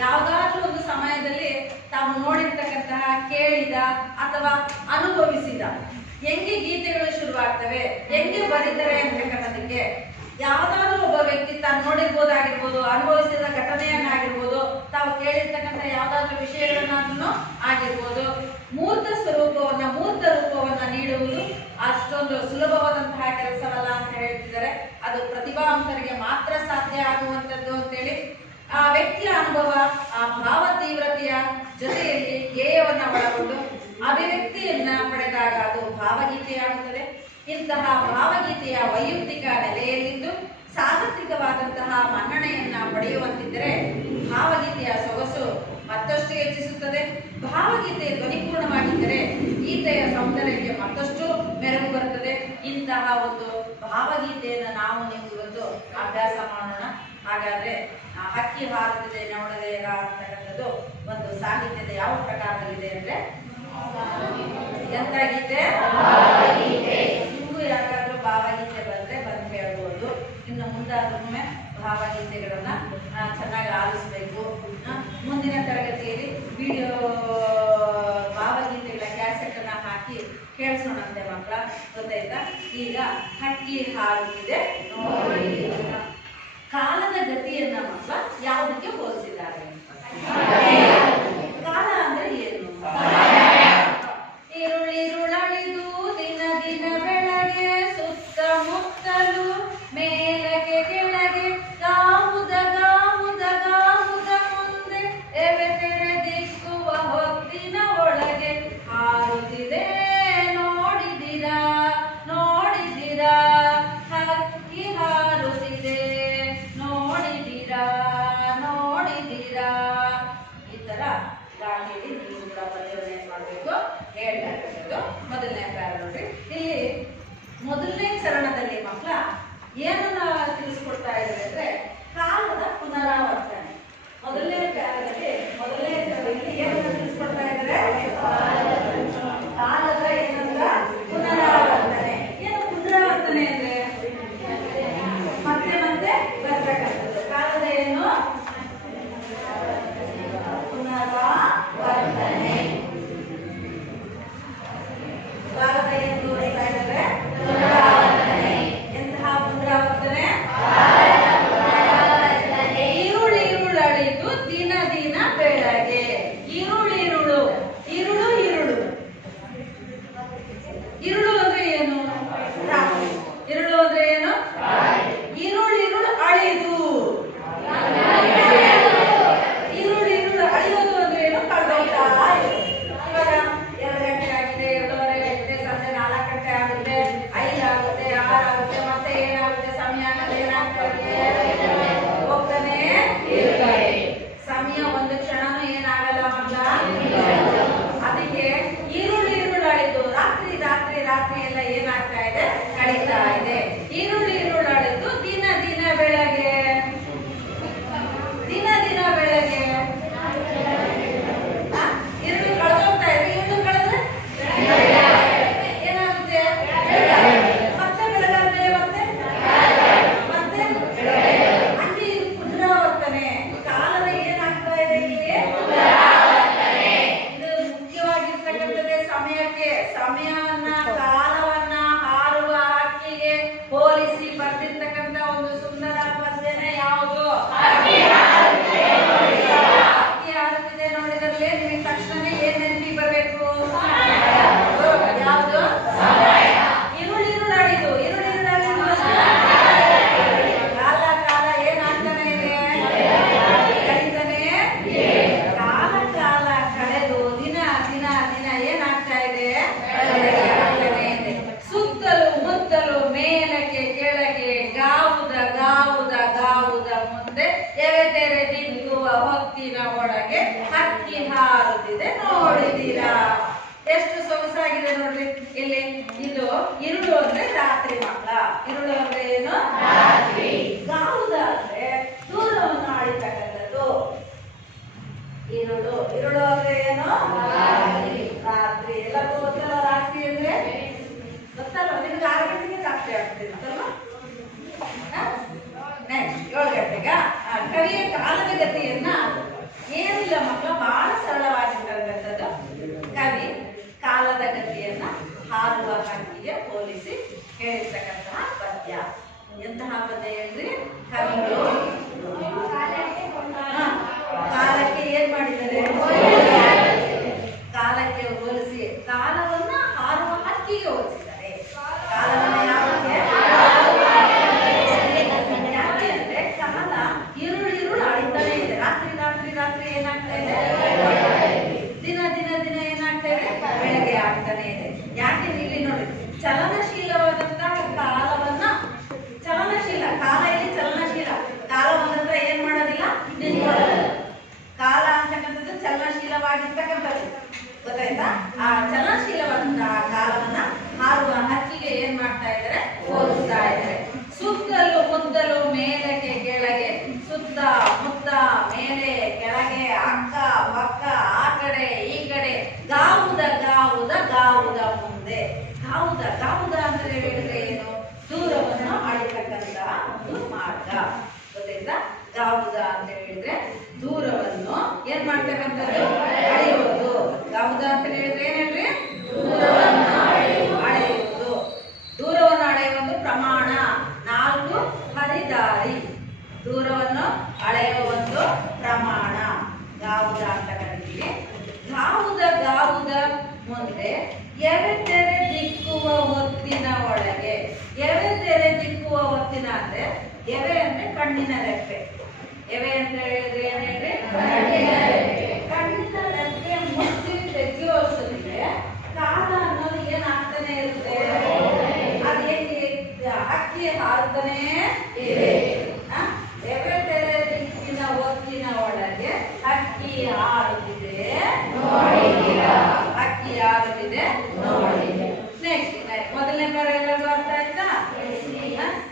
ಯಾವುದಾದ್ರೂ ಒಂದು ಸಮಯದಲ್ಲಿ ತಾನು ನೋಡಿರ್ತಕ್ಕಂಥ ಕೇಳಿರ್ತಕ್ಕಂತಹ, ಕೇಳಿದ ಅಥವಾ ಅನುಭವಿಸಿದ. ಹೆಂಗೆ ಗೀತೆಗಳು ಶುರುವಾಗ್ತವೆ, ಹೆಂಗೆ ಬರೀತಾರೆ ಅಂತಕ್ಕನ್ನೋದಕ್ಕೆ ಯಾವ್ದಾದ್ರು ಒಬ್ಬ ವ್ಯಕ್ತಿ ತಾನು ನೋಡಿರ್ಬೋದಾಗಿರ್ಬೋದು, ಅನುಭವಿಸಿದ ಘಟನೆಯನ್ನಾಗಿರ್ಬೋದು, ತಾವು ಕೇಳಿರ್ತಕ್ಕಂಥ ಯಾವ್ದಾದ್ರು ವಿಷಯಗಳನ್ನ ಆಗಿರ್ಬೋದು, ಮೂರ್ತ ರೂಪವನ್ನ ನೀಡುವುದು ಅಷ್ಟೊಂದು ಸುಲಭವಾದಂತಹ ಕೆಲಸವಲ್ಲ ಅಂತ ಹೇಳ್ತಿದ್ದಾರೆ. ಅದು ಪ್ರತಿಭಾವಂತರಿಗೆ ಮಾತ್ರ ಸಾಧ್ಯ ಆಗುವಂಥದ್ದು ಅಂತೇಳಿ ಆ ವ್ಯಕ್ತಿಯ ಅನುಭವ, ಆ ಭಾವ ತೀವ್ರತೆಯ ಜೊತೆಯಲ್ಲಿ ಗೇಯವನ್ನ ಒಳಗೊಂಡು ಅಭಿವ್ಯಕ್ತಿಯನ್ನ ಪಡೆದಾಗ ಅದು ಭಾವಗೀತೆಯಾಗುತ್ತದೆ. ಇಂತಹ ಭಾವಗೀತೆಯ ವೈಯಕ್ತಿಕ ನೆಲೆಯಲ್ಲಿದ್ದು ಸಾರ್ವತ್ರಿಕವಾದಂತಹ ಮನ್ನಣೆಯನ್ನ ಪಡೆಯುವಂತಿದ್ದರೆ ಭಾವಗೀತೆಯ ಸೊಗಸು ಮತ್ತಷ್ಟು ಹೆಚ್ಚಿಸುತ್ತದೆ. ಭಾವಗೀತೆ ಧ್ವನಿಪೂರ್ಣವಾಗಿದ್ದರೆ ಗೀತೆಯ ಸೌಂದರ್ಯಕ್ಕೆ ಮತ್ತಷ್ಟು ಮೆರುಗು ಬರುತ್ತದೆ. ಇಂತಹ ಒಂದು ಭಾವಗೀತೆಯನ್ನು ನಾವು ನೀವು ಇವತ್ತು ಅಭ್ಯಾಸ ಮಾಡೋಣ. ಹಾಗಾದ್ರೆ ಹಕ್ಕಿ ಹಾರುತ್ತಿದೆ ನೋಡದೇಗ ಅಂತಕ್ಕಂಥದ್ದು ಒಂದು ಸಾಹಿತ್ಯದ ಯಾವ ಪ್ರಕಾರದಲ್ಲಿದೆ ಅಂದ್ರೆ ಎಂತ ಗೀತೆ? ನಿಮಗೂ ಯಾಕಾದ್ರೂ ಭಾವಗೀತೆ ಬಂದ್ರೆ ಬಂದು ಹೇಳ್ಬೋದು. ಇನ್ನು ಮುಂದಾದ್ರೂ ಭಾವಗೀತೆಗಳನ್ನ ಚೆನ್ನಾಗಿ ಆಲಿಸ್ಬೇಕು. ಮುಂದಿನ ತರಗತಿಯಲ್ಲಿ ವಿಡಿಯೋ ಭಾವಗೀತೆಗಳ ಕ್ಯಾಸೆಟ್ ಅನ್ನ ಹಾಕಿ ಕೇಳಿಸೋಣಂತೆ ಮಕ್ಕಳ, ಗೊತ್ತಾಯ್ತಾ? ಈಗ ಹಕ್ಕಿ ಹಾರುತ್ತಿದೆ ನೋಡಿ. ಕಾಲದ ಗತಿಯನ್ನ ಮಕ್ಕಳ ಯಾವುದಕ್ಕೆ ಹೋಲಿಸಿದ್ದಾರೆ? ಕಾಲ ಅಂದ್ರೆ ಏನು? ಇರುಳಿರುಳಳಿದು ದಿನ ದಿನ ಬೆಳಗ್ಗೆ ಸುತ್ತಮುತ್ತಲು ಮೇಲಕ್ಕೆ ಕೆಳಗೆ ಗಾವುದ ಗಾವುದ ಗಾವುದ ಮುಂದೆ ಎವೆ ತೆರೆದಿಕ್ಕುವ ಹೊತ್ತಿನ ಒಳಗೆ ಹಾರುತ್ತಿದೆ ನೋಡಿದಿರಾ ನೋಡಿದಿರಾ, ಹಕ್ಕಿ ಹಾರುತ್ತಿದೆ ನೋಡಿದಿರಾ ನೋಡಿದಿರಾ. ಈ ತರ ಗಾಳಿಯಲ್ಲಿ ನೀವು ಕೂಡ ಪದ್ಯವನ್ನು ಏನ್ ಮಾಡ್ಬೇಕು, ಹೇಳ್ಬೇಕಾಗಿತ್ತು. ಮೊದಲನೇ ಪ್ಯಾರ ನೋಡ್ರಿ. ಇಲ್ಲಿ ಮೊದಲನೇ ಚರಣದಲ್ಲಿ ಮಕ್ಕಳ ಏನನ್ನ ತಿಳಿಸ್ಕೊಡ್ತಾ ಇದ್ದಾರೆ ಅಂದ್ರೆ ಕಾಲದ ಪುನರಾವರ್ತನೆ. ಮೊದಲನೇ ಪ್ಯಾರದಲ್ಲಿ ಮೊದಲನೇ ಚರಣದಲ್ಲಿ ಏನನ್ನ ತಿಳಿಸ್ಕೊಡ್ತಾ ಇದ್ದಾರೆ? ಕಾಲದ ಏನಂದ್ರ ಪುನರಾವರ್ತನೆ. ಏನು ಪುನರಾವರ್ತನೆ ಅಂದ್ರೆ ಮತ್ತೆ ಮತ್ತೆ ಬರ್ತಕ್ಕಂಥದ್ದು. ಕಾಲದ ಏನು? ಪುನರಾವರ್ತನೆ. ಕಾಲದ ಏನು ತೋರಿಸ್ತಾ ಇದ್ದಾರೆ? ಪುನರಾವರ್ತನೆ. ಎಂತಹ ಪುನರಾವರ್ತನೆ? ಇರುಳಿರುಳಳಿದು ದಿನ ದಿನ ಬೆಳಗ್ಗೆ. ಇರುಳಿರುಳು, ಇರುಳು ಇರುಳು. ಇರುಳು ಅಂದ್ರೆ ಏನು? ರಾತ್ರಿ. ಇರುಳು ಅಂದ್ರೆ ಏನು? ಇರುಳಿರುಳು ಅಳಿದು. ಇರುಳಿರುಳು ಅಳಿಯೋದು ಅಂದ್ರೆ ಏನು? ಕಳೆದೋಗ್ತಾ ಇದೆ. ಇವಾಗ 2 ಗಂಟೆ ಆಗಿದೆ, 2:30 ಆಗಿದೆ, ಸಂಜೆ 4 ಗಂಟೆ ಆಗುತ್ತೆ, 5 ಆಗುತ್ತೆ, 6 ಆಗುತ್ತೆ, ಮತ್ತೆ ಏನಾಗುತ್ತೆ? ಸಮಯ ಅನ್ನೋದು ಏನಾಗ್ತದೆ? ಹೋಗ್ತಾನೆ ಇರ್ತದೆ. ಸಮಯ ಒಂದು ಕ್ಷಣನೂ ಏನಾಗಲ್ಲ ಮಕ್ಕಳ. ಅದಕ್ಕೆ ಇರುಳಿರುಳಳಿದು ರಾತ್ರಿ ರಾತ್ರಿ ರಾತ್ರಿ ಎಲ್ಲ ಏನಾಗ್ತಾ ಇದೆ? ಕಳೀತಾ ಇದೆ. ಇರುಳಿರುಳಳಿದು ದಿನ ದಿನ ಬೆಳಗ್ಗೆ. ದಿನ ದಿನ ಬೆಳಗ್ಗೆ ಇರುಳು ಕಳೆದೋಗ್ತಾ ಇದೆ. ಇರುಳು ಕಳೆದ್ರೆ ಏನಾಗುತ್ತೆ? ಮತ್ತೆ ಬೆಳಗಾದ್ಮೇಲೆ ಮತ್ತೆ ಮತ್ತೆ ಅಲ್ಲಿ ಪುನರಾವರ್ತನೆ. ಕಾಲದ ಏನಾಗ್ತಾ ಇದೆ ಇಲ್ಲಿ? ಇದು ಮುಖ್ಯವಾಗಿರ್ತಕ್ಕಂಥದ್ದೇ ಸಮಯಕ್ಕೆ. ಸಮಯವನ್ನ ಕಾಲವನ್ನ ಹಾರುವ ಹಕ್ಕಿಗೆ ಹೋಲಿಸಿ ಬರ್ತಿರ್ತಕ್ಕಂಥ ಒಂದು ಸುಂದರ ಪದ್ಯನೇ ಯಾವುದು? ಹಕ್ಕಿ ಹಾರುತ್ತಿದೆ ನೋಡಿದ್ರಲ್ಲಿ ನಿಮಗೆ ತಕ್ಷಣ ಏನ್ ನೆನಪಿಗೆ ಬರಬೇಕು? ಯಾವುದು? ಇರುಳಿರುಳಳಿದು. ಇರುಳಿರುಳಳಿದು ಕಾಲ ಕಾಲ ಏನಾಗ್ತಾನೆ ಇದೆ? ಕಳೀತಾನೆ. ಕಾಲ ಕಾಲ ಕಳೆದು ದಿನ ದಿನ ದಿನ ಏನಾಗ್ತಾ ಇದೆ? ಸುತ್ತಲೂ ಮುತ್ತಲು ಮೇಲಕ್ಕೆ ಕೆಳಗೆ ಗಾವುದ ಗಾವುದ ಗಾವುದ ಮುಂದೆ ಎವೆ ತೆರೆದಿಕ್ಕುವ ಹೊತ್ತಿನ ಒಳಗೆ ಹಕ್ಕಿ ಹಾರುತ್ತಿದೆ ನೋಡಿದಿರಾ. ಎಷ್ಟು ಸೊಗಸಾಗಿದೆ ನೋಡ್ರಿ ಇಲ್ಲಿ. ಇದು ಇರುಳು ಅಂದ್ರೆ ರಾತ್ರಿ ಮಕ್ಕಳ. ಇರುಳು ಅಂದ್ರೆ ಏನು? ರಾತ್ರಿ. ಗಾವುದ ಅಂದ್ರೆ ದೂರವನ್ನು ಆಳಿತಕ್ಕಂಥದ್ದು. ಇರುಳು, ಇರುಳು ಅಂದ್ರೆ ಏನು? ರಾತ್ರಿ. ಎಲ್ಲರಿಗೂ ಗೊತ್ತಲ್ಲ ರಾತ್ರಿ ಅಂದ್ರೆ? ಗೊತ್ತಲ್ಲ ನಿಮ್ಗೆ? 6 ಗಂಟೆಗೆ ರಾತ್ರಿ ಆಗ್ತದೆ ಗೊತ್ತಲ್ವಾ? ನೆಕ್ಸ್ಟ್ 7 ಗಂಟೆಗ ಕವಿಯ ಕಾಲದ ಗತಿಯನ್ನ ಏನಿಲ್ಲ ಮಕ್ಕಳ, ಬಹಳ ಸರಳವಾಗಿರ್ತಕ್ಕಂಥದ್ದು ಆಗ್ತಾನೆ ಇದೆ. ಯಾಕೆ ಇಲ್ಲಿ ನೋಡಿ, ಚಲನಶೀಲವಾದಂತಹ ಕಾಲವನ್ನ, ಚಲನಶೀಲ ಕಾಲ, ಇಲ್ಲಿ ಚಲನಶೀಲ ಕಾಲ ಒಂದತ್ರ ಏನ್ ಮಾಡೋದಿಲ್ಲ, ನಿಂತ್ಕೊಳ್ಳೋದಿಲ್ಲ. ಕಾಲ ಅಂತಕ್ಕಂಥದ್ದು ಚಲನಶೀಲವಾಗಿರ್ತಕ್ಕಂಥದ್ದು, ಗೊತ್ತಾಯ್ತಾ? ಆ ಚಲನಶೀಲವಾದಂತಹ ಕಾಲವನ್ನ ಹಾರುವ ಹಕ್ಕಿಗೆ ಏನ್ ಮಾಡ್ತಾ ಇದ್ದಾರೆ, ಹೋಲಿಸ್ತಾ ಇದ್ದಾರೆ. ಸುತ್ತಲೂ ಮುತ್ತಲು ಮೇಲಕ್ಕೆ ಕೆಳಗೆ, ಸುತ್ತ ಮುತ್ತ ಮೇಲೆ ಕೆಳಗೆ, ಅಕ್ಕ ಪಕ್ಕ, ಆ ಕಡೆ ಈ ಕಡೆ, ಗಾವುದ ಗಾವುದ ಗಾವುದ ಮುಂದೆ. ಗಾವುದ ಗಾವುದ ಅಂತ ಹೇಳಿದ್ರೆ ಏನು, ದೂರವನ್ನು ಅಳಿತಕ್ಕಂತಹ ಒಂದು ಮಾರ್ಗ, ಗೊತ್ತಾಯ್ತಾ? ಗಾವುದ ಅಂತ ಹೇಳಿದ್ರೆ ದೂರವನ್ನು ಏನ್ ಮಾಡ್ತಕ್ಕಂಥದ್ದು, ಅಳೆಯುವುದು. ಗಾವುದ ಅಂತ ಹೇಳಿದ್ರೆ ಏನ್ ಹೇಳ್ರಿ, ದೂರವನ್ನು ಅಳೆಯುವುದು. ದೂರವನ್ನು ಅಳೆಯುವ ಒಂದು ಪ್ರಮಾಣ, 4 ಹರಿದಾರಿ. ದೂರವನ್ನು ಅಳೆಯುವ ಒಂದು ಪ್ರಮಾಣ ಗಾವುದ ಅಂತ ಕರೀತೀವಿ. ಗಾವುದ ಗಾವುದ ಮುಂದೆ ಎವೆತೆರೆ ದಿಕ್ಕುವ ಹೊತ್ತಿನ ಒಳಗೆ. ಎವೆತೆರೆ ದಿಕ್ಕುವ ಹೊತ್ತಿನ ಅಂದ್ರೆ, ಎವೆ ಅಂದ್ರೆ ಕಣ್ಣಿನ ರೆಪ್ಪೆ. ಎವೆ ಅಂತ ಹೇಳಿದ್ರೆ ಏನ್ ಹೇಳ್ರಿ, ಕಣ್ಣಿನ ರೆಪ್ಪೆ ಮುಚ್ಚಿ ತೆಗೆಯುವಷ್ಟೊತ್ತಿಗೆ ಕಾಲ ಅನ್ನೋದು ಏನಾಗ್ತಾನೆ ಇರುತ್ತೆ, ಅದೇಗೆ ಹಕ್ಕಿ ಹಾರುತ್ತಾನೆ ಇದೆ. ಎವೆತೆರೆ ದಿಕ್ಕಿನ ಹೊತ್ತಿನ ಒಳಗೆ ಹಕ್ಕಿ ಹಾರುತ್ತಿದೆ, ಹಕ್ಕಿ ಹಾರುತ್ತಿದೆ ನೋಡಿದೆ. ನೆಕ್ಸ್ಟ್ ಮೊದಲನೇ ಪದ ಎಲ್ಲರಿಗೂ ಅರ್ಥ ಆಯ್ತಾ?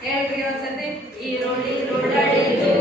ಹೇಳ್ರಿ ಒಂದ್ಸತಿ. ಈರುಳ್ಳಿ ರುಳಳಿದು,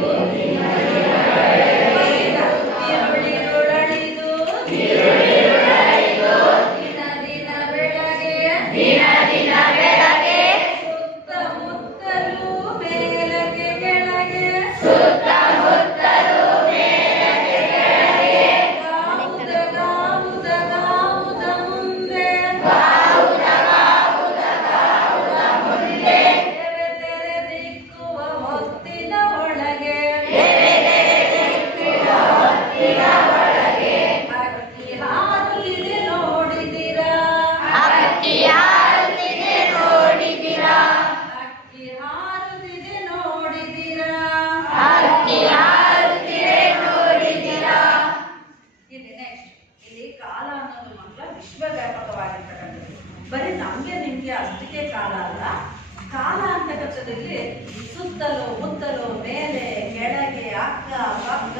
ಈರುಳ್ಳಿ ರುಳಳಿದು, ದಿನ ದಿನ ಬೆಳಗ್ಗೆ, ದಿನ ದಿನ ಬೆಳಗ್ಗೆ, ಸುತ್ತಮುತ್ತಲು ಮೇಲಕ್ಕೆ ಕೆಳಗೆ, ಸುತ್ತಮುತ್ತಲು ಮೇಲಕ್ಕೆ ಕೆಳಗೆ, ಗಾವುದ ಗಾವುದ ಗಾವುದ ಮುಂದೆ, ಗಾವುದ ಗಾವುದ ಗಾವುದ ಮುಂದೆ, ಎವೆತೆರೆ ದಿಕ್ಕುವ ಹೊತ್ತಿನ ಒಳಗೆ, ಎವೆತೆರೆ ದಿಕ್ಕುವ ಹೊತ್ತಿನ ಒಳಗೆ, ಹಕ್ಕಿ ಹಾರುತ್ತಿದೆ ನೋಡಿದಿರಾ, ಹಕ್ಕಿ ಹಾರುತ್ತಿದೆ ನೋಡಿದಿರಾ, ಹಕ್ಕಿ ಹಾರುತ್ತಿದೆ ನೋಡಿದಿರಾ, ಹಕ್ಕಿ ಹಾರುತ್ತಿದೆ ನೋಡಿದಿರಾ. ಇಲ್ಲಿ ನೆಕ್ಸ್ಟ್, ಇಲ್ಲಿ ಕಾಲ ಅನ್ನೋದು ಮಾತ್ರ ವಿಶ್ವವ್ಯಾಪಕವಾಗಿರ್ತಕ್ಕಂಥದ್ದು. ಬರೀ ನಮ್ಗೆ ನಿಮ್ಗೆ ಅಷ್ಟಕ್ಕೆ ಕಾಲ ಅಲ್ಲ. ಕಾಲ ಅಂತಕ್ಕಂಥದ್ದಲ್ಲಿ ಸುತ್ತಲೂ ಮುತ್ತಲು ಮೇಲೆ ಕೆಳಗೆ ಅಕ್ಕ ಪಕ್ಕ,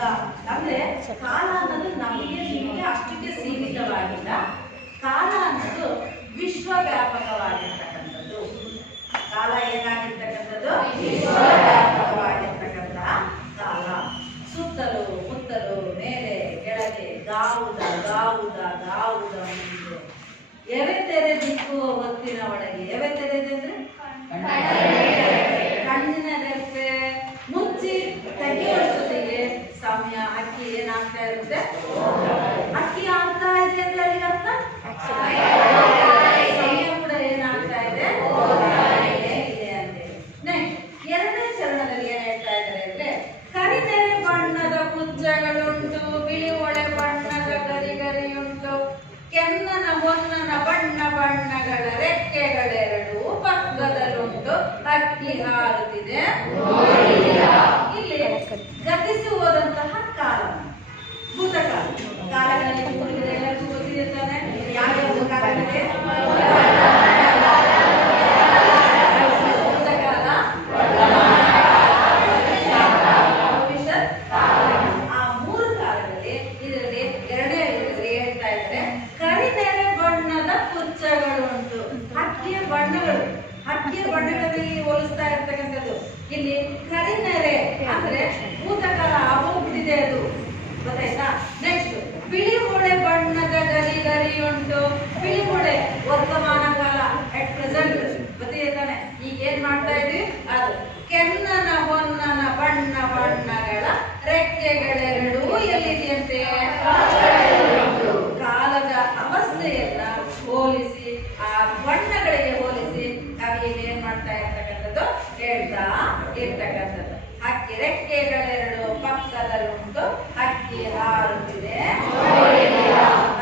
ಅಂದ್ರೆ ಕಾಲ ಅನ್ನೋದು ನಮಗೆ ನಿಮಗೆ ಅಷ್ಟಕ್ಕೆ ಸೀಮಿತವಾಗಿಲ್ಲ. ಕಾಲ ಅನ್ನೋದು ವಿಶ್ವವ್ಯಾಪಕವಾಗಿರ್ತಕ್ಕಂಥದ್ದು. ಕಾಲ ಏನಾಗಿರ್ತಕ್ಕಂಥದ್ದು, ವಿಶ್ವವ್ಯಾಪಕವಾಗಿರ್ತಕ್ಕಂತಹ ಕಾಲ. ಸುತ್ತಲೂ ಮುತ್ತಲು ಮೇಲೆ ಕೆಳಗೆ, ಗಾವುದ ಗಾವುದ ಗಾವುದ ಮುಂದೆ, ಎವೆತೆರೆ ದಿಕ್ಕುವ ಹೊತ್ತಿನ ಒಳಗೆ. ಎವೆತೆರೆದೆ ಅಂದ್ರೆ ಕಣ್ಣಿನ ರೆಪ್ಪೆ ಮುಚ್ಚಿ ತೆಗೆಯುವಷ್ಟೊತ್ತಿಗೆ ಸಮಯ ಹಕ್ಕಿ ಏನಾಗ್ತಾ ಇರುತ್ತೆ, ಹಕ್ಕಿ ಆಗ್ತಾ ಇದೆ ಅಂದ್ರೆ ಅಲ್ಲಿಗೆ ಅರ್ಥ ಸಮಯ ಕೂಡ ಏನಾಗ್ತಾ ಇದೆ ಇದೆ ಅಂತೇಳಿ. ನೆಕ್ಸ್ಟ್ ಎರಡನೇ ಚರಣದಲ್ಲಿ ಏನ್ ಹೇಳ್ತಾ ಇದ್ದಾರೆ ಅಂದ್ರೆ, ಕರಿನೆರೆ ಬಣ್ಣದ ಪುಂಜಗಳುಂಟು, ಬಿಳಿ ಒಳೆ ಬಣ್ಣದ ಗರಿಗರಿಯುಂಟು, ಕೆನ್ನನ ಹೊನ್ನನ ಬಣ್ಣ ಬಣ್ಣಗಳ ರೆಕ್ಕೆಗಳೆರಡು ಪಕ್ಕದಲ್ಲುಂಟು, ಹಕ್ಕಿ ಹಾರುತ್ತಿದೆ. ಇಲ್ಲಿ ಗತಿಸಿ ಹೋದಂತಹ ಕಾಲ, ಭೂತಕಾಲ. ಕಾಲಗಳಲ್ಲಿ ಕೂಡಿದೆ, ಎಲ್ಲರಿಗೂ ಗೊತ್ತಿದೆ ತಾನೆ, ಯಾವ್ಯಾವ ಕಾಲಗಳಿದೆ? ಭೂತಕಾಲ, ಭವಿಷ್ಯತ್ ಕಾಲ. ಆ 3 ಕಾಲಗಳಲ್ಲಿ ಇದರಲ್ಲಿ ಎರಡನೇ ಹೇಳ್ತಾ ಇದ್ದಾರೆ, ಕರಿನೆರೆ ಬಣ್ಣದ ಪುಚ್ಚಗಳುಂಟು. ಹಕ್ಕಿಯ ಬಣ್ಣಗಳು, ಹಕ್ಕಿಯ ಬಣ್ಣಗಳಲ್ಲಿ ಹೋಲಿಸ್ತಾ ಇರ್ತಕ್ಕಂಥದ್ದು. ಇಲ್ಲಿ ಕರಿನೆರೆ ಅಂದ್ರೆ ಭೂತಕಾಲ ಆಗೋಗ್ಬಿಟ್ಟಿದೆ ಅದು, ಗೊತ್ತಾಯ್ತಾ? ನೆಕ್ಸ್ಟ್ ಬಿಳಿ ಮೊಳೆ ಬಣ್ಣದ ಗರಿಗರಿಯುಂಟು. ಬಿಳಿ ಮೊಳೆ ವರ್ತಮಾನ ಕಾಲ, ಅಟ್ ಪ್ರೆಸೆಂಟ್, ಗೊತ್ತಿದೆ ತಾನೆ? ಈಗ ಏನ್ ಮಾಡ್ತಾ ಇದ್ವಿ ಅದು. ಕೆನ್ನನ ಹೊನ್ನನ ಬಣ್ಣ ಬಣ್ಣಗಳ ರೆಕ್ಕೆಗಳೆರಡೂ ಎಲ್ಲಿದೆಯಂತೆ, ಕಾಲದ ಅವಸ್ಥೆಯನ್ನ ಹೋಲಿಸಿ, ಆ ಬಣ್ಣಗಳಿಗೆ ಹೋಲಿಸಿ ಕವಿ ಏನ್ ಮಾಡ್ತಾ ಇರ್ತಕ್ಕಂಥದ್ದು, ಹೇಳ್ತಾ ಇರ್ತಕ್ಕಂಥದ್ದು. ಹಕ್ಕಿ ರೆಕ್ಕೆಗಳೆರಡು ಪಕ್ಕದಲ್ಲುಂಟು, ಹಕ್ಕಿ ಹಾರುತ್ತಿದೆ,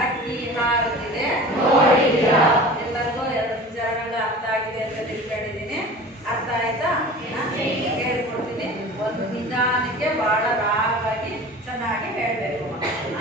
ಹಕ್ಕಿ ಹಾರುತ್ತಿದೆ. ಎಲ್ಲರಿಗೂ 2 ಚರಣಗಳು ಅರ್ಥ ಆಗಿದೆ ಅಂತ ತಿಳ್ಕೊಂಡಿದ್ದೀನಿ. ಅರ್ಥ ಆಯ್ತಾ? ಹೇಳ್ಕೊಡ್ತೀನಿ. ಒಂದು ನಿಧಾನಕ್ಕೆ ಬಹಳ ರಾಗವಾಗಿ ಚೆನ್ನಾಗಿ ಹೇಳ್ಬೇಕು ಮಕ್ಕಳನ್ನ.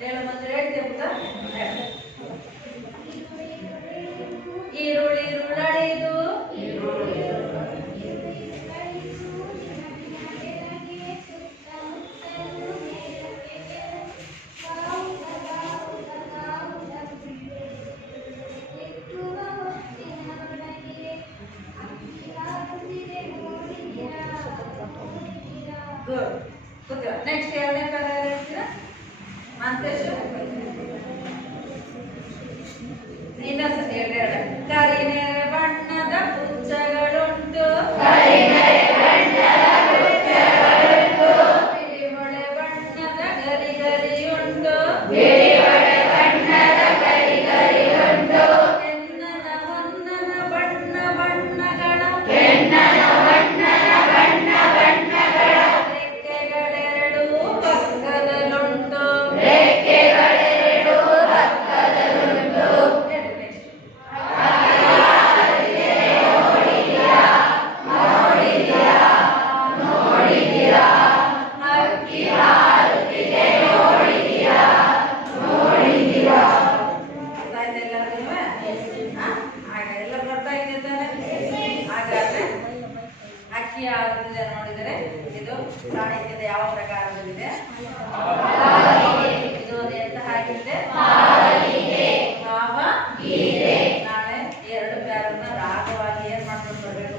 ಹೇಳು ಮಂಜು, ಹೇಳ್ತೀಯ ಪುಟ್ಟ? ಈರುಳಿರುಳಳಿದು ಗುಡ್. ಕೂತ್ಕೋ. ನೆಕ್ಸ್ಟ್ ಎರಡನೇ ಪದ ಹೇಳ್ತೀರಾ ಮಾಂತೇಶು? ಇನ್ನೊಂದ್ಸತಿ ಹೇಳಿ. ಕರಿನೆರೆ ಬಣ್ಣದ ಪುಚ್ಚಗಳುಂಟು, ಬಿಳಿಮೊಳೆ ಬಣ್ಣದ ಗರಿಗರಿಯುಂಟು, ಹೆಣ್ಣನ ಹೊನ್ನನ ಬಣ್ಣ ಬಣ್ಣಗಳ, ರೆಕ್ಕೆಗಳೆರಡು ಪಕ್ಕದಲ್ಲುಂಟು. ಎಲ್ಲ ಬರ್ತಾ ಇದೆ ತಾನೆ? ಹಾಗಾದ್ರೆ ಅಕ್ಕಿ ಹಾರುತ್ತಿದೆ ನೋಡಿದರೆ ಇದು ಸಾಹಿತ್ಯದ ಯಾವ ಪ್ರಕಾರದಲ್ಲಿದೆ? ಇದು ಅದು ಎಂತ ಹಾಕಿದೆ? ಭಾವ ಗೀತೆ. ನಾಳೆ ಎರಡು ಪ್ಯಾರನ್ನ ರಾಗವಾಗಿ ಏನ್ ಮಾಡ್ಕೊಂಡು ಬರ್ಬೇಕು?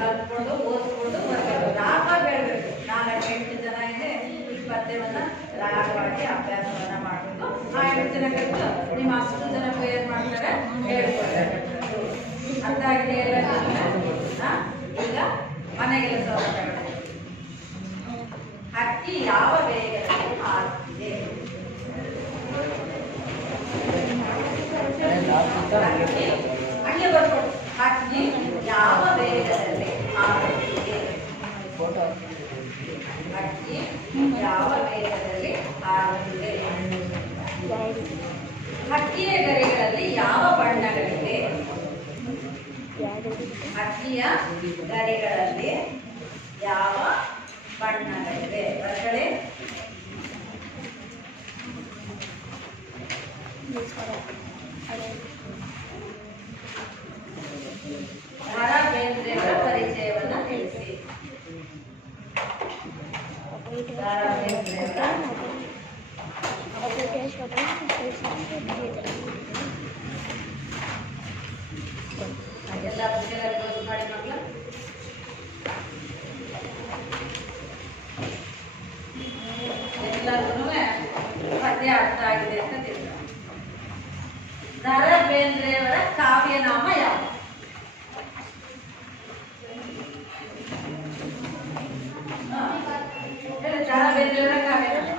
ಕಲ್ತ್ಕೊಂಡು ಓದ್ಕೊಂಡು ಬರ್ಬೇಕು. ರಾಗ ಹೇಳ್ಬೇಕು. 4-8 ಜನ ಇದೆ. ಈ ಪದ್ಯವನ್ನ ರಾಗವಾಗಿ ಅಭ್ಯಾಸವನ್ನ ಮಾಡಬೇಕು. ಆ 8 ಜನ ಕಟ್ಟು ನಿಮ್ಮ 10 ಜನಕ್ಕೂ ಏನ್ ಮಾಡ್ತಾರೆ? ಹೇಳ್ಕೊಡ್ತಾರೆ. ಅರ್ಥ ಆಗಿದೆ ಎಲ್ಲ? ಈಗ ಮನೆ ಕೆಲಸವನ್ನು ತಗೊಳ್ಳಿ. ಹಕ್ಕಿ ಯಾವ ವೇಗದಲ್ಲಿ ಹಾರುತ್ತಿದೆ? ಹಂಗೆ ಬರ್ಕೊಂಡು ಹಕ್ಕಿ ಯಾವ ವೇಗದಲ್ಲಿ ಹಾರುತ್ತಿದೆ? ಹಕ್ಕಿ ಯಾವ ವೇಗದಲ್ಲಿ ಹಾರುತ್ತಿದೆ? ಹಕ್ಕಿಯ ಗರಿಗಳಲ್ಲಿ ಯಾವ ಬಣ್ಣಗಳಿವೆ? ಹಕ್ಕಿಯ ಗರಿಗಳಲ್ಲಿ ಯಾವ ಬಣ್ಣಗಳಿವೆ? ಬರ್ಕಳೆ. ದ.ರಾ. ಬೇಂದ್ರೆಯವರ ಪರಿಚಯವನ್ನ ತಿಳಿಸಿ. ದ.ರಾ. ಬೇಂದ್ರೆಯವರ ಎಲ್ಲ ಪುಸ್ತಕಗಳು ಕ್ಲೋಸ್ ಮಾಡಿ ಮಕ್ಕಳು. ಎಲ್ಲರಿಗೂ ಪದ್ಯ ಅರ್ಥ ಆಗಿದೆ ಅಂತ ತಿಳಿದ. ದ.ರಾ. ಬೇಂದ್ರೆಯವರ ಕಾವ್ಯನಾಮ ಯಾವುದು? ದ.ರಾ. ಬೇಂದ್ರೆಯವರ ಕಾವ್ಯನಾಮ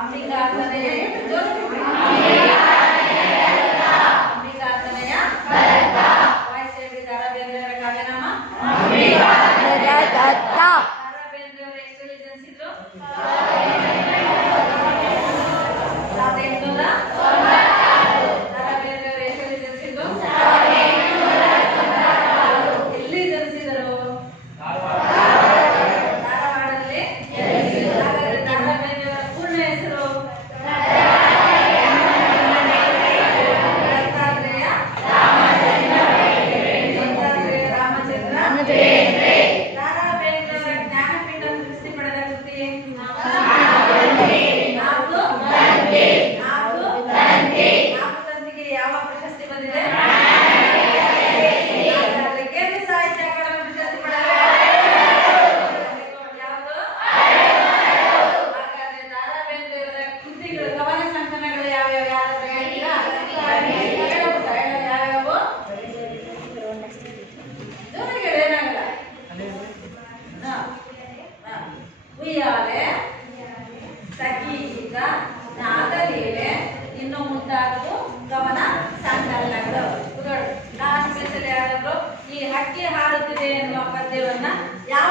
ಅಂಬಿಕಾತನಯ. ವಾಯ್ಸ್ ಹೇಳಿ. ದ.ರಾ. ಬೇಂದ್ರೆಯವರ ಕಾವ್ಯನಾಮ ದ.ರಾ. ಬೇಂದ್ರೆಯವರು ಎಷ್ಟು ಜನಿಸಿದ್ರು? 1890. ದ.ರಾ. ಬೇಂದ್ರೆಯವರು ಎಷ್ಟು ಜನಿಸಿದ್ರು? ಎಲ್ಲಿ ಜನಿಸಿದರು? ಧಾರವಾಡದಲ್ಲಿ. ಹಾಗಾದ್ರೆ ದ.ರಾ. ಬೇಂದ್ರೆಯವರ ಪೂರ್ಣ ಹೆಸರು? ದ.ರಾ. ಬೇಂದ್ರೆಯವರ ಜ್ಞಾನಪೀಠ ಪ್ರಶಸ್ತಿ ಪಡೆದ ಕೃತಿ? ನಾಲ್ಕು ತಂತಿಗೆ ಯಾವ ಪ್ರಶಸ್ತಿ ಬಂದಿದೆ? ಕೇಂದ್ರ ಸಾಹಿತ್ಯ ಅಕಾಡೆಮಿ ಪ್ರಶಸ್ತಿ ಪಡೆದ ಯಾವುದು? ಹಾಗಾದ್ರೆ ದ.ರಾ. ಬೇಂದ್ರೆಯವರ ಕೃತಿಗಳು, ಕವನ ಸಂಕಲನಗಳು ಯಾವ್ಯಾವ? ಯಾರಾದ್ರೂ ಹೇಳ್ತೀರಾ? ಯಾವ್ಯಾವು? ಏನಾಗಲ್ಲ. ಉಯ್ಯಾಲೆ, ಸಖೀಗ, ನಾದಲೀಲೆ, ಇನ್ನು ಮುಂತಾದವು ಕವನ ಸಂಕಲನಗಳು. ನಾನು ಸ್ಪೆಷಲ್ ಯಾರಾದ್ರು ಈ ಹಕ್ಕಿ ಹಾಡುತ್ತಿದೆ ಎನ್ನುವ ಪದ್ಯವನ್ನ ಯಾವ